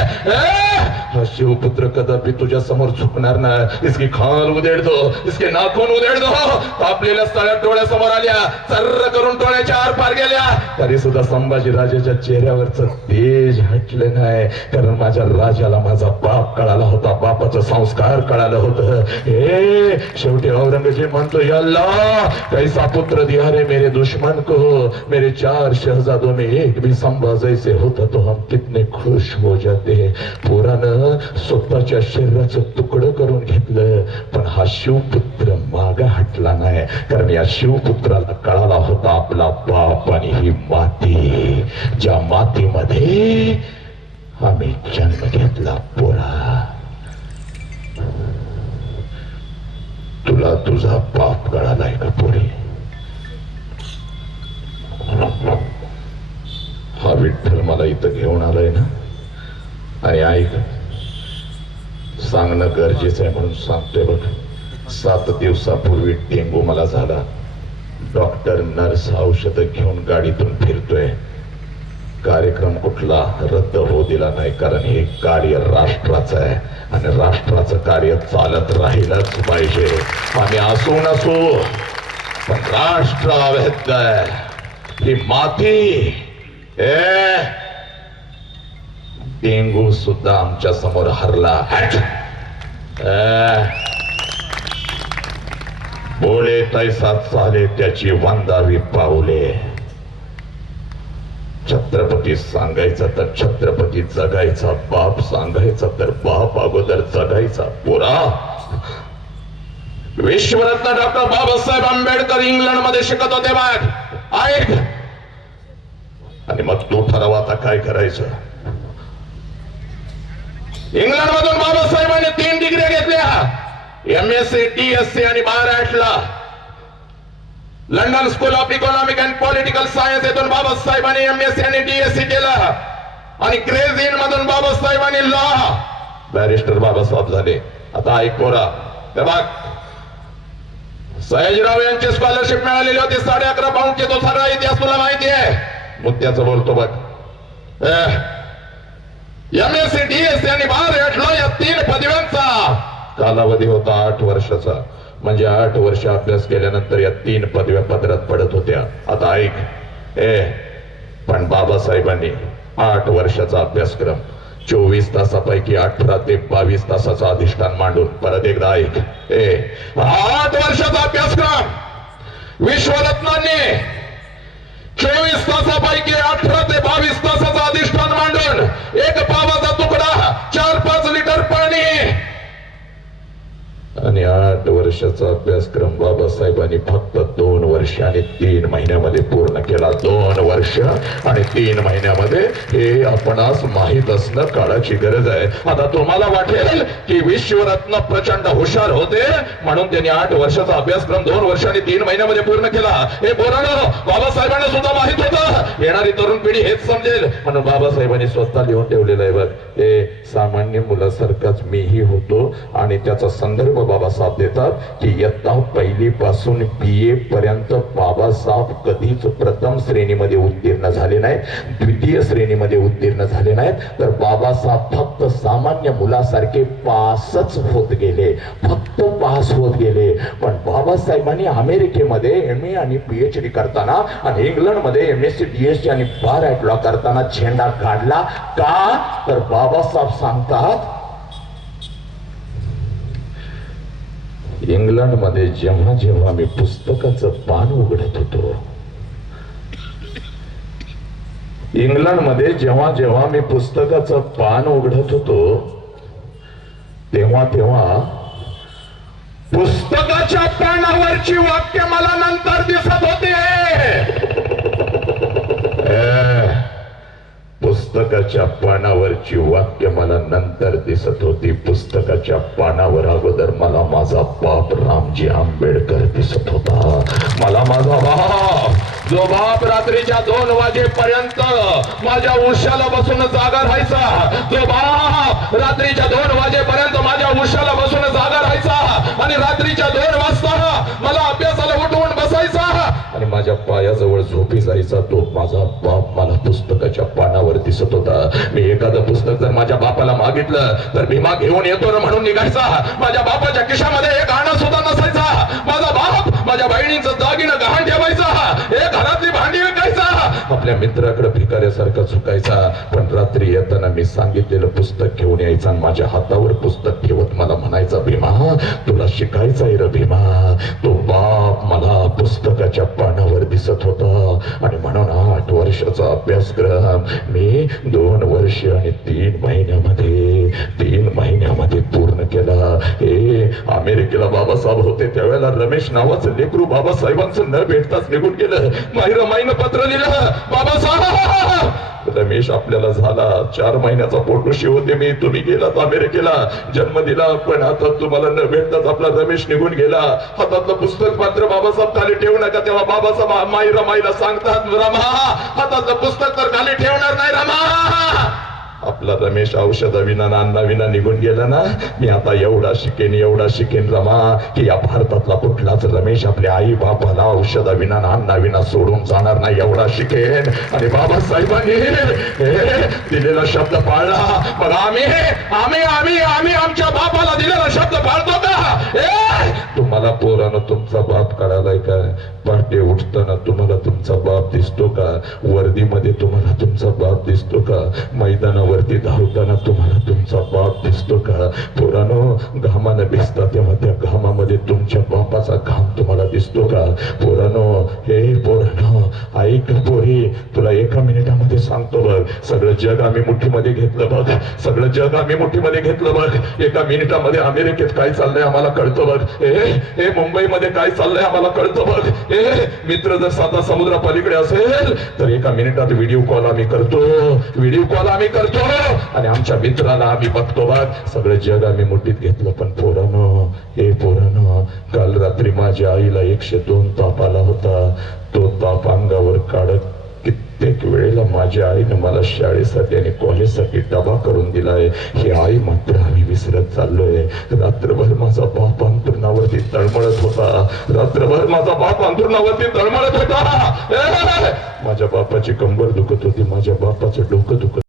शिवपुत्र कदापि तुझ्या समोर झुकणार नाही. इसकी खाल उधेड दो, इसके नाखून उधेड दो. कापलेल्या स्थळ्या डोळ्यासमोर आल्या, सर्र करून डोळ्याच्या आर पार गेल्या, तरी सुद्धा संभाजी राजाच्या चेहऱ्यावरच तेज हटले नाही. कारण माझ्या राजाला माझा बाप कळाला होता, बापाचं संस्कार कळालं होतं. हे शेवटी औरंगजेब म्हणतो, या अल्लाह कैसा पुत्र दिया रे मेरे दुश्मन को, मेरे 4 शहजादों में एक भी संभा जैसे होता तो हम कितने खुश हो जाते. पोरानं स्वतःच्या शरीराचं तुकडं करून घेतलं, पण हा शिवपुत्र मागा हटला नाही. कारण या शिवपुत्राला कळाला होता आपला बाप आणि ही माती, ज्या मातीमध्ये आम्ही जन्म घेतला. पोरा, तुला तुझा बाप कळालाय का पोरी? हा विठ्ठल मला इथं घेऊन आलाय ना, आणि ऐक, सांगणं गरजेचं आहे म्हणून सांगतोय बघ. 7 दिवसापूर्वी डेंगू मला झाला. डॉक्टर नर्स औषध घेऊन गाडीतून फिरतोय. कार्यक्रम कुठला रद्द होऊ दिला नाही, कारण हे कार्य राष्ट्राचं आहे आणि राष्ट्राचं कार्य चालत राहिलंच पाहिजे. आम्ही असू नसू, पण राष्ट्र अवैध आहे. ही माती, डेंगू सुद्धा आमच्या समोर हरला. बोले तैसा चाले त्याची वंदावी पाऊले. छत्रपती सांगायचा तर छत्रपती जगायचा, बाप सांगायचा तर बाप अगोदर जगायचा. पोरा, विश्वरत्न डॉक्टर बाबासाहेब आंबेडकर इंग्लंड मध्ये शिकत होते बघ, ऐक. आणि मग तू ठरव आता काय करायचं. इंग्लंड मधून बाबासाहेबांनी 3 डिग्री घेतल्या, MSc, DSc आणि 12 London school of economic and political science येथून बाबासाहेबांनी MSc आणि DSc केलं. आणि ग्रेज इन मधून बाबासाहेबांनी लॉ बॅरिस्टर बाबासाहेब झाले. आता ऐक पोरा, ते बघ, सयाजीराव यांची स्कॉलरशिप मिळालेली होती 11.5 पाऊंडची. तो सगळा इतिहास तुला माहिती आहे. मुद्द्याचं बोलतो बघ. MSc, DSc आणि 12 लॉ या 3 पदव्यांचा कालावधी होता 8 वर्षाचा. म्हणजे 8 वर्ष अभ्यास केल्यानंतर या 3 पदव्या पदरात पडत होत्या. आता ऐक, पण बाबासाहेबांनी 8 वर्षाचा अभ्यासक्रम 24 तासापैकी 18 ते 22 तासाचा अधिष्ठान मांडून, परत एकदा ऐक, 8 वर्षाचा अभ्यासक्रम विश्वरत्नांनी 24 तासापैकी 18 ते 22 तासाचा अधिष्ठान मांडून, एक पावाचा तुकडा, 4-5 लिटर पाणी आणि 8 वर्षाचा अभ्यासक्रम बाबासाहेबांनी फक्त 2 वर्ष आणि 3 महिन्यामध्ये पूर्ण केला. 2 वर्ष आणि 3 महिन्यामध्ये, हे आपणास माहित असणं काळाची गरज आहे. आता तुम्हाला वाटेल की विश्वरत्न प्रचंड हुशार होते म्हणून त्यांनी 8 वर्षाचा अभ्यासक्रम 2 वर्ष आणि 3 महिन्यामध्ये पूर्ण केला. हे पोरांनो, बाबासाहेबांना सुद्धा माहित होतं. येणारी तरुण पिढी हेच समजेल म्हणून बाबासाहेबांनी स्वतः लिहून ठेवलेलं आहे बघ. हे सामान्य मुलासारखाच मीही होतो. आणि त्याचा संदर्भ बाबासाहेब देतात की इयत्ता 1 पासून BA पर्यंत बाबासाहेब कधीच प्रथम श्रेणीमध्ये उत्तीर्ण झाले नाहीत, द्वितीय श्रेणीमध्ये उत्तीर्ण झाले नाहीत. तर बाबासाहेब फक्त सामान्य मुलासारखे पासच होत गेले, फक्त पास होत गेले. पण बाबासाहेबांनी अमेरिकेमध्ये MA आणि PhD करताना आणि इंग्लंडमध्ये MSc, DSc आणि 12 लॉ करताना झेंडा काढला का? तर बाबासाहेब सांगतात, इंग्लंड मध्ये जेव्हा जेव्हा मी पुस्तकाचं पान उघडत होतो, इंग्लंड मध्ये जेव्हा जेव्हा मी पुस्तकाचं पान उघडत होतो, तेव्हा तेव्हा पुस्तकाच्या पानावरची वाक्य मला नंतर दिसत होते. पुस्तकाच्या पानावरची वाक्य मला नंतर दिसत होती. पुस्तकाच्या पानावर अगोदर मला माझा बाप रामजी आंबेडकर दिसत होता. मला माझा बाप, जो बाप रात्रीच्या 2 वाजेपर्यंत माझ्या उशाला बसून जागा राहायचा, जो बाप रात्रीच्या 2 वाजेपर्यंत माझ्या उशाला बसून जागा राहायचा आणि रात्रीच्या 2 वाजता मला अभ्यासाला उठवून बसायचा आणि माझ्या पायाजवळ झोपी जायचा तो माझा बाप मला पुस्तकाच्या पानावर दिसत होता. मी एखादं पुस्तक जर माझ्या बापाला मागितलं तर भीमा घेऊन येतो ना म्हणून निघायचा. माझ्या बापाच्या खिशामध्ये एक आणा सुद्धा नसायचा. माझा बाप माझ्या बहिणींचं दागिनं गहाण ठेवायचा, एक घरातली भांडी विकायचा, आपल्या मित्राकडे भिकाऱ्यासारखा झुकायचा. पण रात्री येताना मी सांगितलेलं पुस्तक घेऊन यायचा आणि माझ्या हातावर पुस्तक ठेवत मला म्हणायचा, भीमा तुला शिकायचंय रे भीमा. तो बाप मला पुस्तकाच्या पानावर दिसत होता आणि म्हणून 8 वर्षाचा अभ्यासक्रम मी 2 वर्ष आणि 3 महिन्यामध्ये पूर्ण केला. हे अमेरिकेला बाबासाहेब होते त्यावेळेला रमेश नावाचं लेकरू बाबासाहेबांचं न भेटताच निघून गेलं. माईनं पत्र लिहिलं, बाबासाहेब रमेश आपल्याला झाला 4 महिन्याचा पोटोशी होते मी, तुम्ही गेलात अमेरिकेला, जन्म दिला, पण आता तुम्हाला न भेटताच आपला रमेश निघून गेला. हातातलं पुस्तक मात्र बाबासाहेब खाली ठेवू नका. तेव्हा बाबासाहेब माईला सांगतात, रमा हातातलं पुस्तक तर खाली ठेवणार नाही रमा. आपला रमेश औषधाविना अन्नाविना निघून गेला ना. मी आता एवढा शिकेन रमा की या भारतातला कुठलाच रमेश आपल्या आई बापाला औषधाविना अन्नाविना सोडून जाणार नाही. एवढा शिकेन. आणि बाबासाहेबांनी दिलेला शब्द पाळला. मग आम्ही आमच्या बापाला दिलेला शब्द पाळतो का? तुम्हाला पोरानं तुमचा बाप कळालाय का? पहाटे उठताना तुम्हाला तुमचा बाप दिसतो का? वर्दीमध्ये तुम्हाला तुमचा बाप दिसतो का? मैदानावरती धावताना तुम्हाला तुमचा बाप दिसतो का? पोरानो घामानं भिजता तेव्हा त्या घामामध्ये तुमच्या बापाचा घाम तुम्हाला दिसतो का? पोरानो ऐक पोरी, तुला एका मिनिटामध्ये सांगतो बघ. सगळं जग आम्ही मुठीमध्ये घेतलं बघ. एका मिनिटामध्ये अमेरिकेत काय चाललंय आम्हाला कळतं बघ. मुंबईमध्ये काय चाललंय आम्हाला कळतं बघ. मित्र जर साधा समुद्रा पलीकडे असेल तर एका मिनिटात व्हिडिओ कॉल आम्ही करतो आणि आमच्या मित्राला आम्ही बघतो बघ. सगळं जग आम्ही मुठीत घेतलं. पण पोरानो काल रात्री माझ्या आईला 102 ताप आला होता. तो ताप अंगावर काढत कित्येक वेळेला माझ्या आईनं मला शाळेसाठी आणि कॉलेजसाठी डबा करून दिलाय. ही आई मात्र आम्ही विसरत चाललोय. रात्रभर माझा बाप अंतरुणावरती तळमळत होता. माझ्या बापाची कंबर दुखत होती, माझ्या बापाचं डोकं दुखत,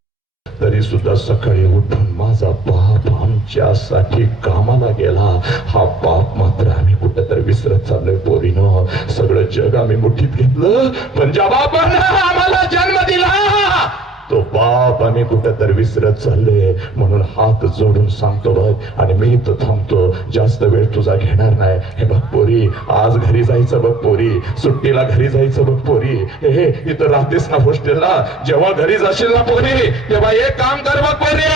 तरी सुद्धा सकाळी उठून माझा बाप आमच्यासाठी कामाला गेला. हा बाप मात्र आम्ही कुठेतरी विसरत चाललोय. पोरीनो सगळं जग आम्ही मुठीत घेतलं, पण ज्या बापानं आम्हाला जन्म दिला तो बाप आम्ही कुठेतरी विसरत चाललोय. म्हणून हात जोडून सांगतो बघ, आणि मी इथं थांबतो, जास्त वेळ तुझा घेणार नाही. हे बघ पोरी, आज घरी जायचं बघ पोरी, सुट्टीला घरी जायचं बघ पोरी. इथं राहतेस ना हॉस्टेलला, जेव्हा घरी जाशील ना पोरी तेव्हा एक काम कर बघ पोरी.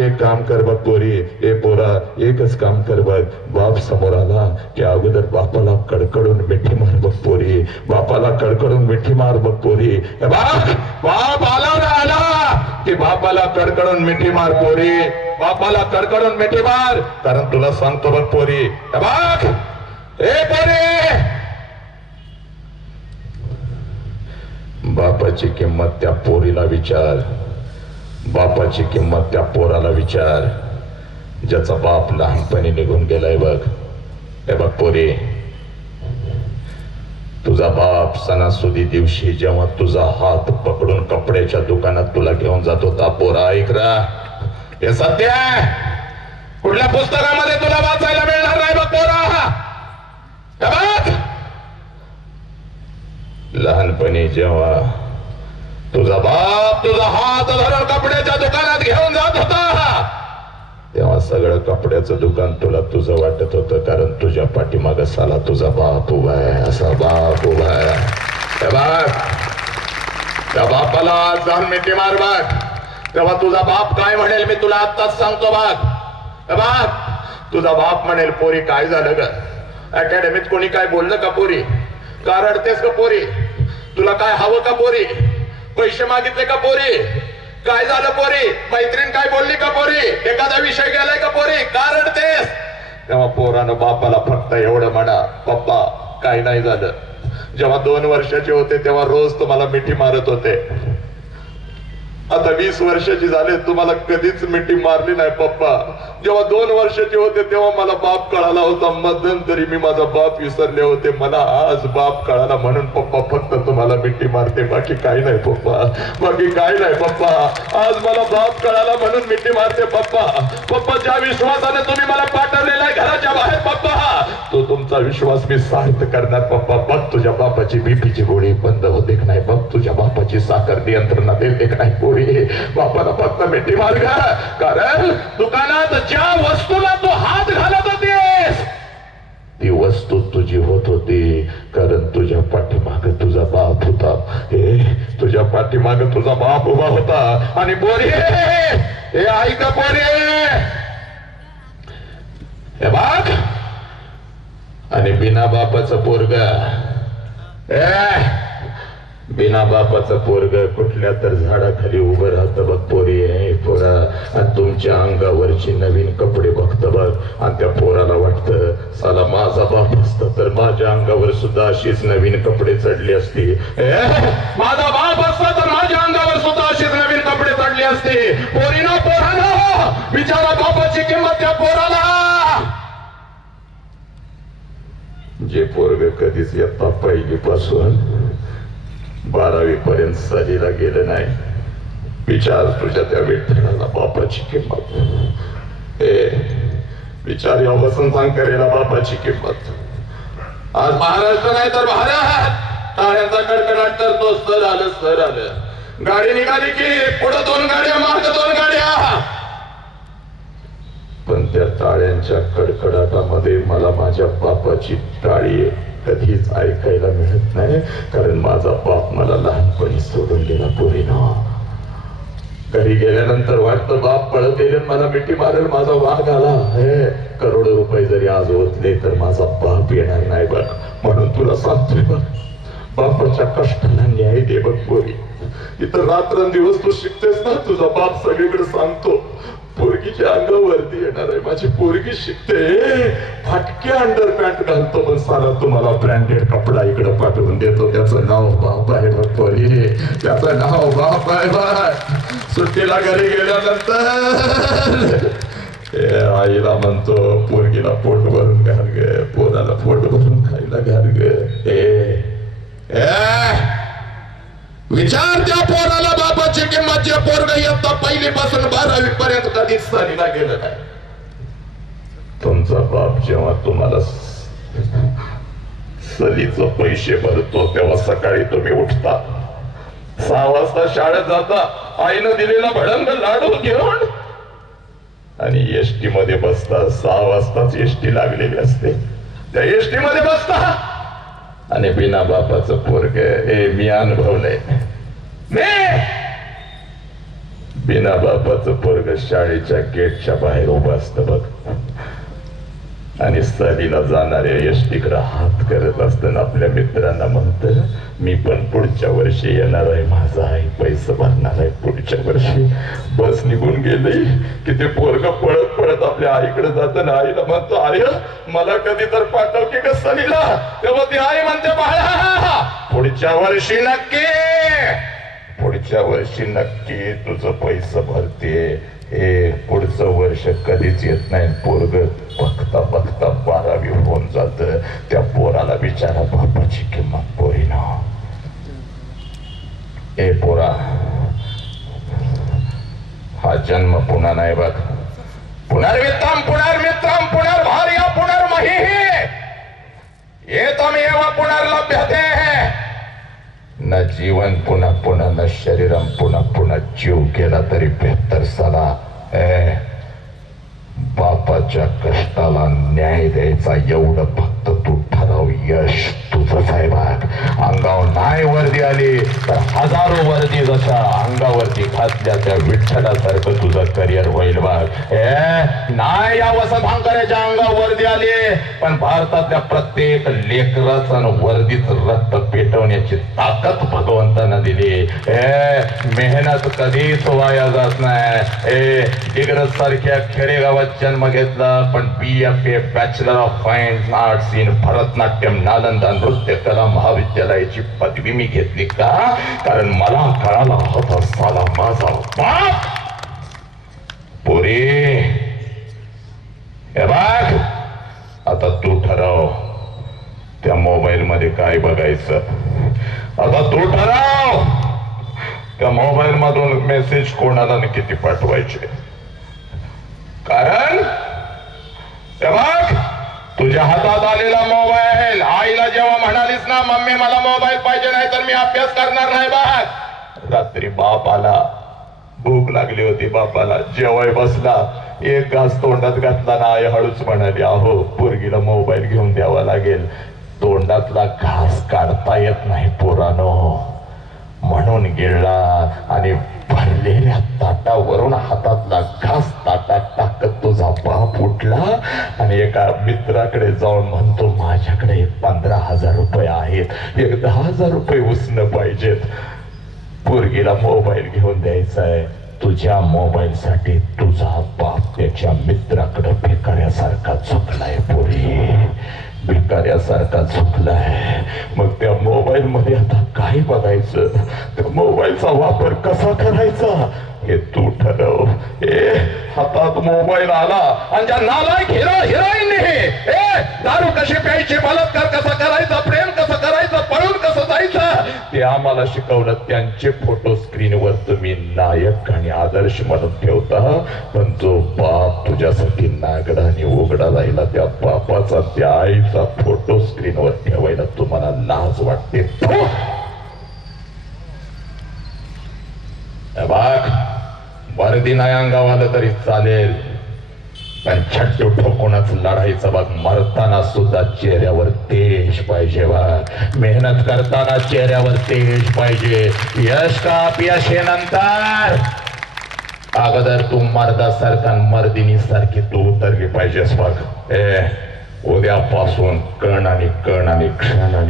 एक काम कर बघ पोरी. पोरा एकच काम कर बघ. बाप समोर आला की अगोदर बापाला कडकडून मिठी मार बघ पोरी. बापाला कडकडून मिठी मार बघ पोरी. बाप आला की बापाला कडकडून मिठी मार पोरी. बापाला कडकडून मिठी मार. कारण तुला सांगतो बघ पोरी, बघ पोरी, बापाची किंमत त्या पोरीला विचार, बापाची किंमत त्या पोराला विचार, ज्याचा बाप लहानपणी निघून गेलाय बघ. हे बघ पोरी, तुझा बाप सणासुदी दिवशी जेव्हा तुझा हात पकडून कपड्याच्या दुकानात तुला घेऊन जात होता, पोरा ऐक रा, हे सत्य आहे. कुठल्या पुस्तकामध्ये तुला वाचायला मिळणार नाही बघ पोरा. लहानपणी जेव्हा तुझा बाप तुझा हात धरून कपड्याच्या दुकानात घेऊन जात होता तेव्हा सगळं कपड्याचं दुकान तुला तुझं वाटत होतं, कारण तुझ्या पाठीमागं साला तुझा बाप उभा आहे. असा बाप उभा आहे. त्या बापाला जाऊन मिठी मार बघ, तेव्हा तुझा बाप काय म्हणेल मी तुला आत्ताच सांगतो बघ. तुझा बाप म्हणेल, पोरी काय झालं ग, अकॅडमीत कोणी काय बोललं का पोरी, का रडतेस का पोरी, तुला काय हवं का पोरी, पैसे मागितले का पोरी, काय झालं पोरी, मैत्रीण काय बोलली का पोरी, एखादा विषय गेलाय का पोरी, का रडतेस. तेव्हा पोरानं बापाला फक्त एवढं म्हणा, पप्पा काय नाही झालं. जेव्हा 2 वर्षाचे होते तेव्हा रोज तुम्हाला मिठी मारत होते. आता 20 वर्षाची झाले, तुम्हाला कधीच मिठी मारली नाही पप्पा. जेव्हा 2 वर्षाचे होते तेव्हा मला बाप कळाला होता, मध्यंतरी मी माझा बाप विसरले होते. मला आज बाप कळाला म्हणून पप्पा फक्त तुम्हाला मिठी मारते, बाकी काही नाही पप्पा, बाकी काही नाही पप्पा. आज मला बाप कळाला म्हणून मिठी मारते पप्पा. पप्पा, ज्या विश्वासाने तुम्ही मला पाठवलेला आहे घराच्या बाहेर पप्पा, तो तुमचा विश्वास मी सार्थ करणार पप्पा. बघ तुझ्या बापाची बीपीची गोळी बंद होते की नाही, बघ तुझ्या बापाची साखर नियंत्रणात येते की नाही गोळी. बापाला फक्त मिठी मार घ्या, कारण दुकानात ज्या वस्तूला तू हात घालत होतीस ती वस्तू तुझी होत होती, कारण तुझ्या पाठीमाग तुझा बाप होता. तुझ्या पाठीमाग तुझा बाप उभा होता. आणि पोरी, हे ऐका पोरी, हे बघ, आणि बिना बापाचं पोरग, बिना बापाचं पोरग कुठल्या तर झाडाखाली उभं राहतं बघ पोरी, पोरा, आणि तुमच्या अंगावरची नवीन कपडे बघतं बघ, आणि त्या पोराला वाटतं साला माझा बाप असता तर माझ्या अंगावर सुद्धा अशीच नवीन कपडे चढली असती. माझा बाप असता तर माझ्या अंगावर सुद्धा अशीच नवीन कपडे चढली असते. पोरीनो, पोरानो, विचारा बापाची किंमत त्या पोराला. जे पोरग कधीच इयत्ता 1ली पासून 12वी पर्यंत सहलीला गेलं नाही, विचार तुझ्या त्या विठ्ठलाला बापाची किंमत. विचार या वसंत करेला बापाची किंमत. आज महाराष्ट्र नाही तर भारत, टाळ्यांचा कडकडाट तर तो सर आलं. गाडी निघाली की पुढे 2 गाड्या, मागे 2 गाड्या. पण त्या टाळ्यांच्या कडकडाटामध्ये मला माझ्या बापाची टाळी कधीच ऐकायला मिळत नाही, कारण माझा बाप मला लहानपणी सोडून गेला पोरीनो. घरी गेल्यानंतर वाटतं बाप पळत येईल मला मिठी मारेल, माझा वाघ आला. करोडो रुपये जरी आज ओतले तर माझा बाप येणार नाही बघ. म्हणून तुला सांगतोय बघ, बापाच्या कष्टाला न्याय दे बघ पोरी. इथं रात्रंदिवस तू शिकतेस ना, तुझा बाप सगळीकडे सांगतो पोरगीच्या अंगावरती येणार आहे, माझी पोरगी शिकते, फाटके अंडरपॅन्ट घालतो, पण साला तुम्हाला ब्रँडेड कपडा इकडे पाठवून देतो. त्याचं नाव बाप आहे पोरी, त्याचं नाव बाप आहे बा. सुट्टीला घरी गेल्यानंतर आईला म्हणतो पोरगीला पोट भरून घाल ग, पोराला पोट भरून खायला घाल ग. विचार त्या पोराला बापाची किंमत. जे पोरग इयत्ता 1ली पासून 12वी पर्यंत कधीच सहलीला गेलं नाही. तुमचा बाप जेव्हा तुम्हाला सहलीचे पैसे भरतो तेव्हा सकाळी तुम्ही उठता, 6 वाजता शाळेत जाता, आईनं दिलेला भडंग लाडू घेऊन, आणि एसटी मध्ये बसता. 6 वाजताच एसटी लागलेली असते, त्या एसटी मध्ये बसता. आणि बिना बापाचं पोरग, मी अनुभवलंय, बिना बापाचं पोरग शाळेच्या गेटच्या बाहेर उभं असतं बघ, आणि सहलीला जाणाऱ्या एसटीकडे हात करत असताना आपल्या मित्रांना म्हणतं, मी पण पुढच्या वर्षी येणार आहे, माझा आई पैसे भरणार आहे पुढच्या वर्षी. बस निघून गेली की ते पोरग पळत पळत आपल्या आईकडे जातं ना, आईला म्हणतो, आय मला कधी तर पाठव की ग सहलीला. तेव्हा ती आई म्हणते, बाळा पुढच्या वर्षी नक्की, पुढच्या वर्षी नक्की तुझं पैसे भरते. पुढचं वर्ष कधीच येत नाही. पोरग बघता बघता 12वी होऊन जात. त्या पोराला विचारा बापाची किंमत पोरीनो. पोरा, हा जन्म पुन्हा नाही बघ. पुनर्वित्तम पुनर्मित्रम पुनर्भार्या पुनर्मही एतमेव पुनर्लभ्यते. न जीवन पुन्हा पुन्हा, न शरीरम पुन्हा पुन्हा. जीव गेला तरी बेहतर साला. बापाच्या कष्टाला न्याय द्यायचा एवढं फक्त तू ठराव. यश तुझंच आहे बघ. अंगावर नाही वर्दी आली तर हजारो वर्दी जशा अंगावरती घातल्या त्या विठ्ठलासारखं तुझं करिअर होईल बघ. नाही या वसंतांकराच्या अंगावर वर्दी आली, पण भारतातल्या प्रत्येक लेकराचं आणि वर्दीचं रक्त पेटवण्याची ताकद भगवंतानं दिली. मेहनत कधीच वाया जात नाही. डिग्रज सारख्या खेडेगावात जन्म घेतला, पण BFA bachelor of fine arts in Bharatanatyam Nalanda नृत्य साहित्य कला महाविद्यालयाची पदवी मी घेतली का? कारण मला कळाला होता साला माझा बाप. पोरी हे बघ, आता तू ठरव त्या मोबाईल मध्ये काय बघायचं. आता तू ठरव त्या मोबाईल मधून मेसेज कोणाला आणि किती पाठवायचे. कारण हे बघ, तुझ्या हातात आलेला मोबाईल, आईला जेव्हा म्हणालीस ना मम्मी मला मोबाईल पाहिजे नाही तर मी अभ्यास करणार नाही, बघ रात्री बाप आला, भूक लागली होती, बापाला जेवाय बसला, एक घास तोंडात घातला ना आई हळूच म्हणाली अहो पोरगीला मोबाईल घेऊन द्यावा लागेल. तोंडातला घास काढता येत नाही पोरानो, म्हणून गिळला आणि भरलेल्या ताटावरून हातातला घास ताटात टाकत तुझा बाप उठला आणि एका मित्राकडे जाऊन म्हणतो माझ्याकडे 15,000 रुपये आहेत, एक 10,000 रुपये उसणं पाहिजेत, पोरगीला मोबाईल घेऊन द्यायचा आहे. तुझ्या मोबाईल साठी तुझा बाप त्याच्या मित्राकडे भिकाऱ्यासारखा झुकलाय पोरी, भिकाऱ्यासारखा झुकलाय. मग त्या मोबाईल मध्ये आता काय बघायचं, त्या मोबाईलचा वापर कसा करायचा हे तू ठरव. हातात मोबाईल आला आणि ज्या नालायक हिरोईनने दारू कशी प्यायची, बलात्कार कसा करायचा, प्रेम कसं करायचं, पळून कसं जायचं ते आम्हाला शिकवलं. त्यांचे फोटो स्क्रीनवर तुम्ही नायक आणि आदर्श म्हणून ठेवता, पण जो बाप तुझ्यासाठी नागडा आणि उघडा राहिला त्या बापाचा त्या आईचा फोटो स्क्रीनवर ठेवायला तुम्हाला लाज वाटते. बाग वर्दी नाही अंगावाला तरी चालेल, पण छट्टू ठोकूनच लढायचं बघ. मरताना सुद्धा चेहऱ्यावर तेज पाहिजे बघ, मेहनत करताना चेहऱ्यावर तेज पाहिजे. यश का अपयश हे नंतर, अगोदर तू मर्दासारखा मर्दिनी सारखी तू उतरली पाहिजेस बघ. उद्यापासून कण आणि कण आणि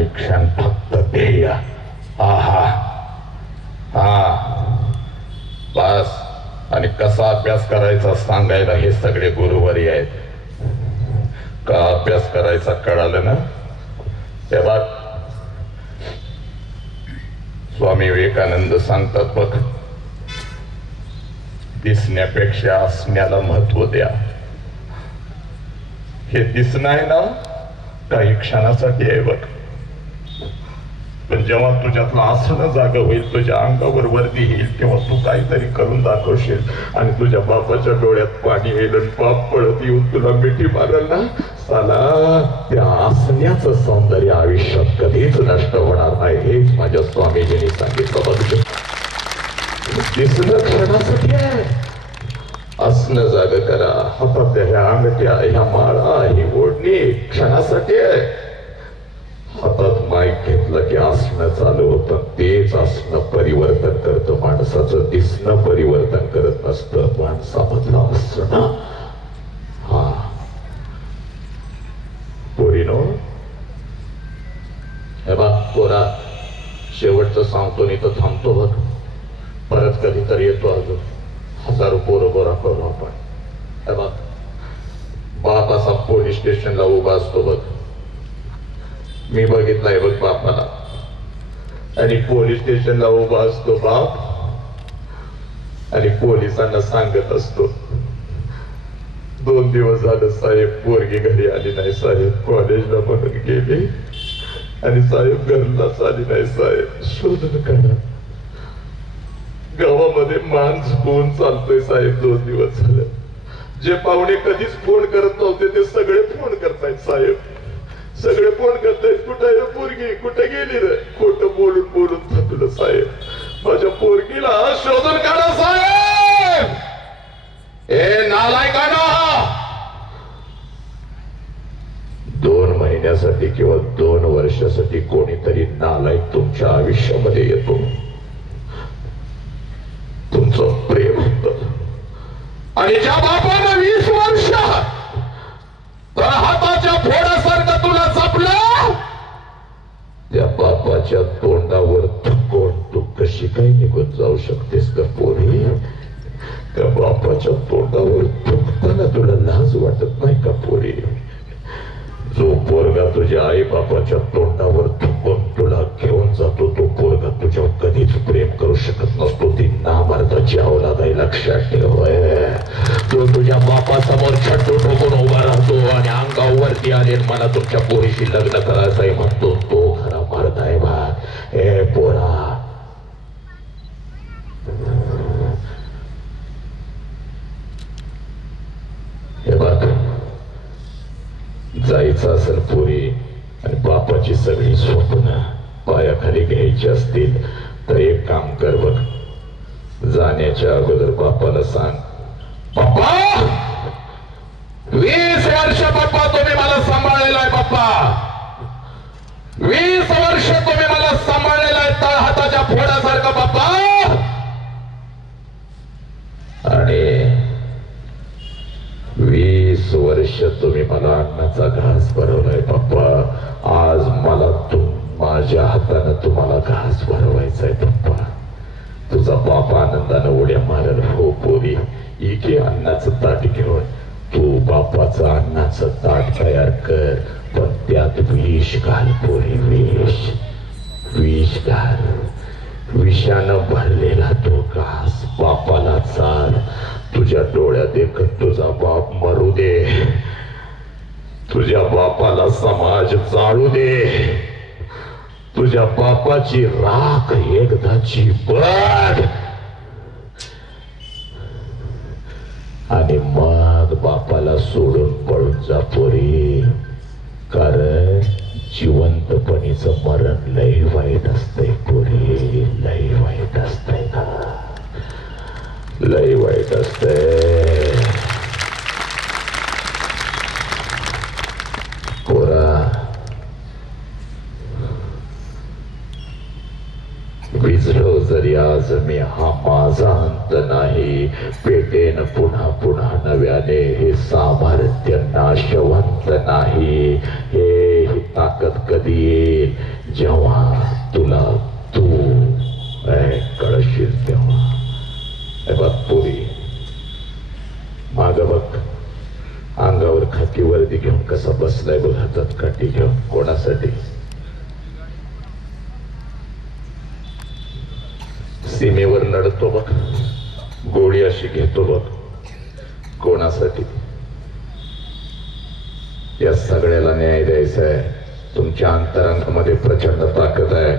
क्षण फक्त ध्येय. हा बस. आणि कसा अभ्यास करायचा सांगायला हे सगळे गुरुवारी आहेत. का अभ्यास करायचा कळालं ना? ते बघ स्वामी विवेकानंद सांगतात बघ, दिसण्यापेक्षा असण्याला महत्व द्या. हे दिसणं आहे ना काही क्षणासाठी आहे बघ, पण जेव्हा तुझ्यातलं असणं जागा होईल, तुझ्या अंगावर वर्दी येईल, तेव्हा तू काहीतरी करून दाखवशील आणि तुझ्या बापाच्या डोळ्यात पाणी येईल आणि बाप पळत येऊन तुला मिठी मारल ना. साला त्या असण्याचं सौंदर्य आयुष्यात कधीच नष्ट होणार नाही, हेच माझ्या स्वामीजींनी सांगितलं बघ. दिसणं क्षणासाठी आहे, असणं जाग करा. हातातल्या ह्या अंगठ्या, ह्या माळा, ही ओढणी क्षणासाठी आहे. हातात माईक घेतलं की असणं चालू होतं, तेच असणं परिवर्तन करतं माणसाचं, दिसणं परिवर्तन करत नसतं माणसामधलं असणं. हा पोरीनो, हे बघ पोरा, शेवटचं सांगतो नाही तर थांबतो बघ, परत कधीतरी येतो अजून. 1000 पोरं गोरा करू आपण. हे बघ बाप असा पोलीस स्टेशनला उभा असतो बघ, मी बघितलाय बघ बापाला. आणि पोलीस स्टेशनला उभा असतो बाप आणि पोलिसांना सांगत असतो 2 दिवस झालं साहेब पोरगी घरी आली नाही साहेब, कॉलेजला म्हणून गेली आणि साहेब घरलाच आली नाही साहेब, शोधून करा. गावामध्ये मान झुकवून चालतोय साहेब 2 दिवस झालं. जे पाहुणे कधीच फोन करत नव्हते ते सगळे फोन करतायत साहेब, सगळे फोन करतायत. कुठे रे पोरगी, कुठे गेली रे? खोटं बोलून बोलून थकलं साहेब. माझ्या पोरगीला शोधून काढा साहेब. ए नालायकांनो, 2 महिन्यासाठी किंवा 2 वर्षासाठी कोणीतरी नालायक तुमच्या आयुष्यामध्ये येतो. तुमचं प्रेम होतं आणि ज्या बापानं 20 वर्ष तर हाताच्या फोडासारखं तुला जपलं, त्या बापाच्या तोंडावर थकून तू कशी काय निघून जाऊ शकतेस का पोरी? त्या बापाच्या तोंडावर थुकताना तुला लाज वाटत नाही का पोरी? जो पोरगा तुझ्या आई बापाच्या तोंडावर थुंकून तुला घेऊन जातो तो पोरगा तुझ्यावर कधीच प्रेम करू शकत नसतो. ती नामर्दाची औलाद आहे, लक्षात ठेव. तो तुझ्या बापासमोर छट्टू ठोकून उभा राहतो आणि अंगावरती आले मला तुमच्या पोरीशी लग्न करायचं आहे म्हणतो. तो खरा मर्द आहे बा. ए पोरा, हे बघ, जायचं असेल पोरी आणि बापाची सगळी स्वप्न पायाखाली घ्यायची असतील तर एक काम कर बघ. जाण्याच्या अगोदर बापाला सांग, पप्पा 20 वर्ष पप्पा तुम्ही मला सांभाळलेला आहे. पप्पा 20 वर्ष तुम्ही मला सांभाळलेला आहे तळ हाताच्या फोडासारखं पप्पा. आणि 20 वर्ष तुम्ही मला अन्नाचा घास भरवलाय पप्पा. आज मला माझ्या हाताने तुम्हाला घास भरवायचा आहे पप्पा. तुझा बाप आनंदाने उड्या मारल. हो पोरी, इके अन्नाचं ताट घेऊन तू बापाचं अन्नाचं ताट तयार कर, पण त्यात विष घाल पोरी. विष घाल. विषानं भरलेला तो घास बापाला चाल. तुझ्या डोळ्यात देखत तुझा बाप मरू दे. तुझ्या बापाला समाज जाळू दे. तुझ्या बापाची राख एकदाची बघ. आणि मग बापाला सोडून पळून जा पोरी. कारण जिवंतपणीचं मरण लय वाईट असतंय पोरी, लय वाईट असतंय ना, लय वाईट असतंय. पोरा, विजलो जरी आज मी हा माझा अंत नाही. पेटेन पुन्हा पुन्हा नव्याने हे सामर्थ्य नाशवंत नाही. ही ताकद कधी येईल जेव्हा तुला तू कळशील तेव्हा. बघ पोरी, माग बघ, अंगावर खाकी वर्दी घेऊन कसा बसलाय बघ, हातात काठी घेऊन. कोणासाठी? सीमेवर लढतो बघ, गोळी अशी घेतो बघ. कोणासाठी? या सगळ्याला न्याय द्यायचा आहे. तुमच्या अंतरंगामध्ये प्रचंड ताकद आहे.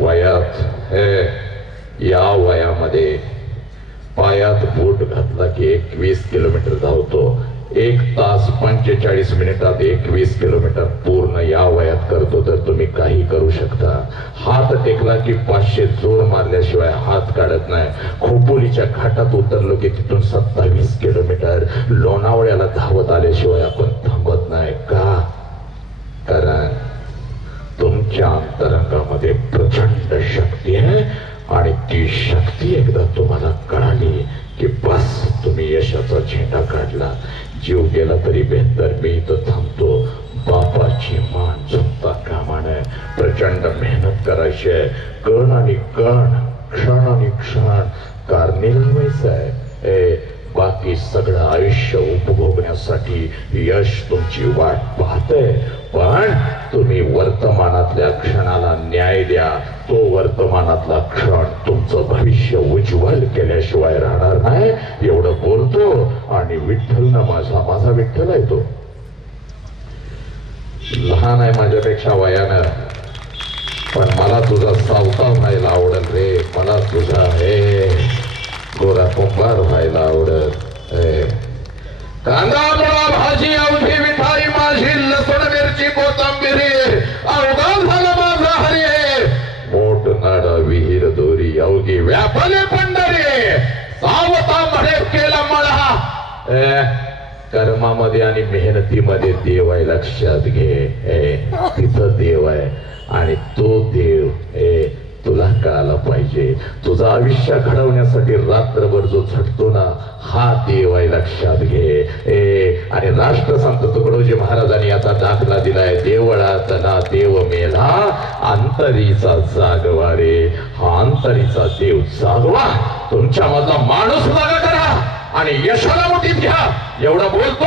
वयात या वयामध्ये पायात बोट घातला की 21 किलोमीटर धावतो. 1 तास 45 मिनिटात 21 किलोमीटर पूर्ण या वयात करतो. तर तुम्ही काही करू शकता. हात टेकला की 500 जोर मारल्याशिवाय हात काढत नाही. खोपोलीच्या घाटात उतरलो की तिथून 27 किलोमीटर लोणावळ्याला धावत आल्याशिवाय आपण थांबत नाही. का? कारण तुमच्या अंतरंगामध्ये प्रचंड शक्ती आहे. आणि ती शक्ती एकदा तुम्हाला कळाली की बस, तुम्ही यशाचा झेंडा काढला. जीव गेला तरी बेहतर मी इथं थांबतो. बापाची मान झुकता कामा नये. प्रचंड मेहनत करायची आहे. कण आणि कण, क्षण आणि क्षण कारणी लावायचं आहे. बाकी सगळं आयुष्य उपभोगण्यासाठी यश तुमची वाट पाहतंय. पण तुम्ही वर्तमानातल्या क्षणाला न्याय द्या. तो वर्तमानातला क्षण तुमचं भविष्य उज्ज्वल केल्याशिवाय राहणार नाही. एवढं बोलतो आणि विठ्ठल ना माझा विठ्ठल आहे. तो लहान आहे माझ्यापेक्षा वयानं, पण मला तुझा सावताव व्हायला आवडेल रे. मला तुझा गोरा कुंभार व्हायला आवडत. कांदा मुळा भाजी अवघी विठाई माझी, लसूण मिरची कोथंबिरी अवघा झाला माझा हरी. मोठ नाडा विहीर दोरी अवघी व्यापले पंढरी, सावता म्हणे केला मळा. कर्मामध्ये आणि मेहनतीमध्ये देव आहे, लक्षात घे. तिथं देव आहे आणि तो देव तुला कळायला पाहिजे. तुझं आयुष्य घडवण्यासाठी रात्रभर जो झटतो ना, हा देव आहे, लक्षात घे. आणि राष्ट्रसंत तुकडोजी महाराजांनी याचा दाखला दिलाय. देवळात ना देव मेला, अंतरीचा जागवा रे. हा अंतरीचा देव जागवा. तुमच्या मधला माणूस जागा करा आणि यशाला मुठीत घ्या. एवढं बोलतो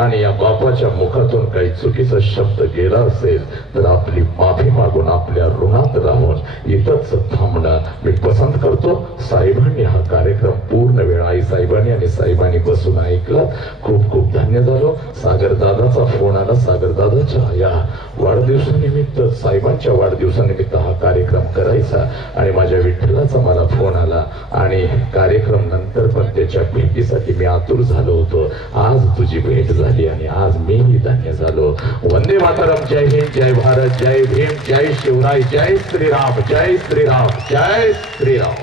आणि या बापाच्या मुखातून काही चुकीचा शब्द गेला असेल तर आपली माफी मागून आपल्या ऋणात राहून इथंच थांबणं मी पसंत करतो. साहेबांनी हा कार्यक्रम पूर्ण वेळ आई साहेबांनी आणि साहेबांनी बसून ऐकला. खूप खूप धन्य झालो. सागर दादाचा फोन आला. सागर दादाच्या या वाढदिवसानिमित्त साहेबांच्या वाढदिवसानिमित्त हा कार्यक्रम करायचा आणि माझ्या विठ्ठलाचा मला फोन आला आणि कार्यक्रम नंतर पण त्याच्या भेटीसाठी मी आतुर झालो होतो. आज तुझी भेट झाली आणि आज मीही धन्य झालो. वंदे मातरम. जय हिंद, जय भारत, जय भीम, जय शिवराय, जय श्रीराम, जय श्रीराम, जय श्रीराम.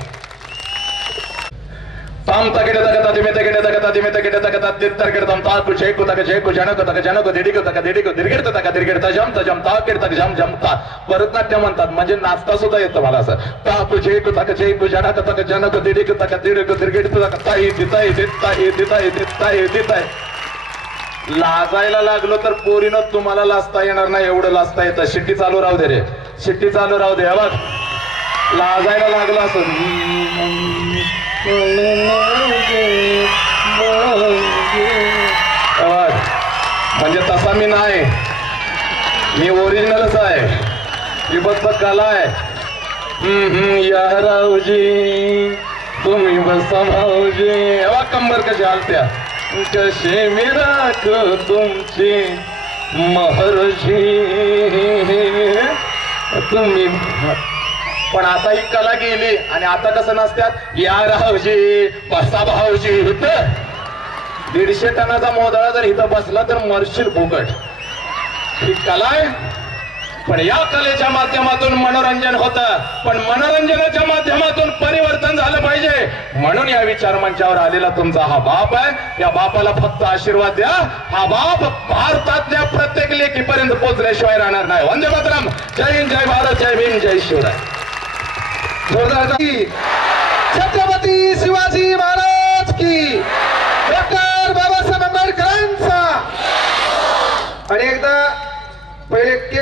ताम तगडे तगता दिमे तगडे तगता दिमे तगडे तगता तित्तर गिरदम ताकु चेकु तक चेकु जनक दिडिकु तक दिडिकु दिरगिरत तक दिरगिरत जम तजम ताकेर तक जम जमता. भरतनाट्य म्हणतात म्हणजे नाचता सुद्धा येतं मला असं. ताकु चेकु तक चेकु जनक दिडिकु तक दिडिकु दिरगिरत तक ताई दिताई दिताई दिताई दिताई दिताई. लाजायला लागलो तर पोरीनं तुम्हाला लाजता येणार नाही एवढं लाजता येतं. शिट्टी चालू राहू दे रे, शिट्टी चालू राहू दे. बघ लाजायला लागलो असं म्हणजे तसा मी नाही, मी ओरिजिनलच आहे. ही बघ कला आहे. या रावजी तुम्ही बसा भाऊजी. कंबर कशी हालत्या कशी मी राखो तुमची महर्षी तुम्ही. पण आता ही कला गेली आणि आता कसं नसत्यात या रावजी बसा भाऊजी होत. 150 टनाचा मोदळा जर इथं बसला तर मरशील फुकट. ही कला आहे. पण या कलेच्या माध्यमातून मनोरंजन होतं, पण मनोरंजनाच्या माध्यमातून परिवर्तन झालं पाहिजे. म्हणून या विचार मंचावर आलेला तुमचा हा बाप आहे. या बापाला फक्त आशीर्वाद द्या. हा बाप भारतातल्या प्रत्येक लेखीपर्यंत पोहोचल्याशिवाय राहणार नाही. वंदे मातरम. जय हिंद, जय भारत, जय भीम, जय शिवराय. छत्रपती शिवाजी महाराज की, डॉक्टर बाबासाहेब आंबेडकरांचा. आणि एकदा पहिले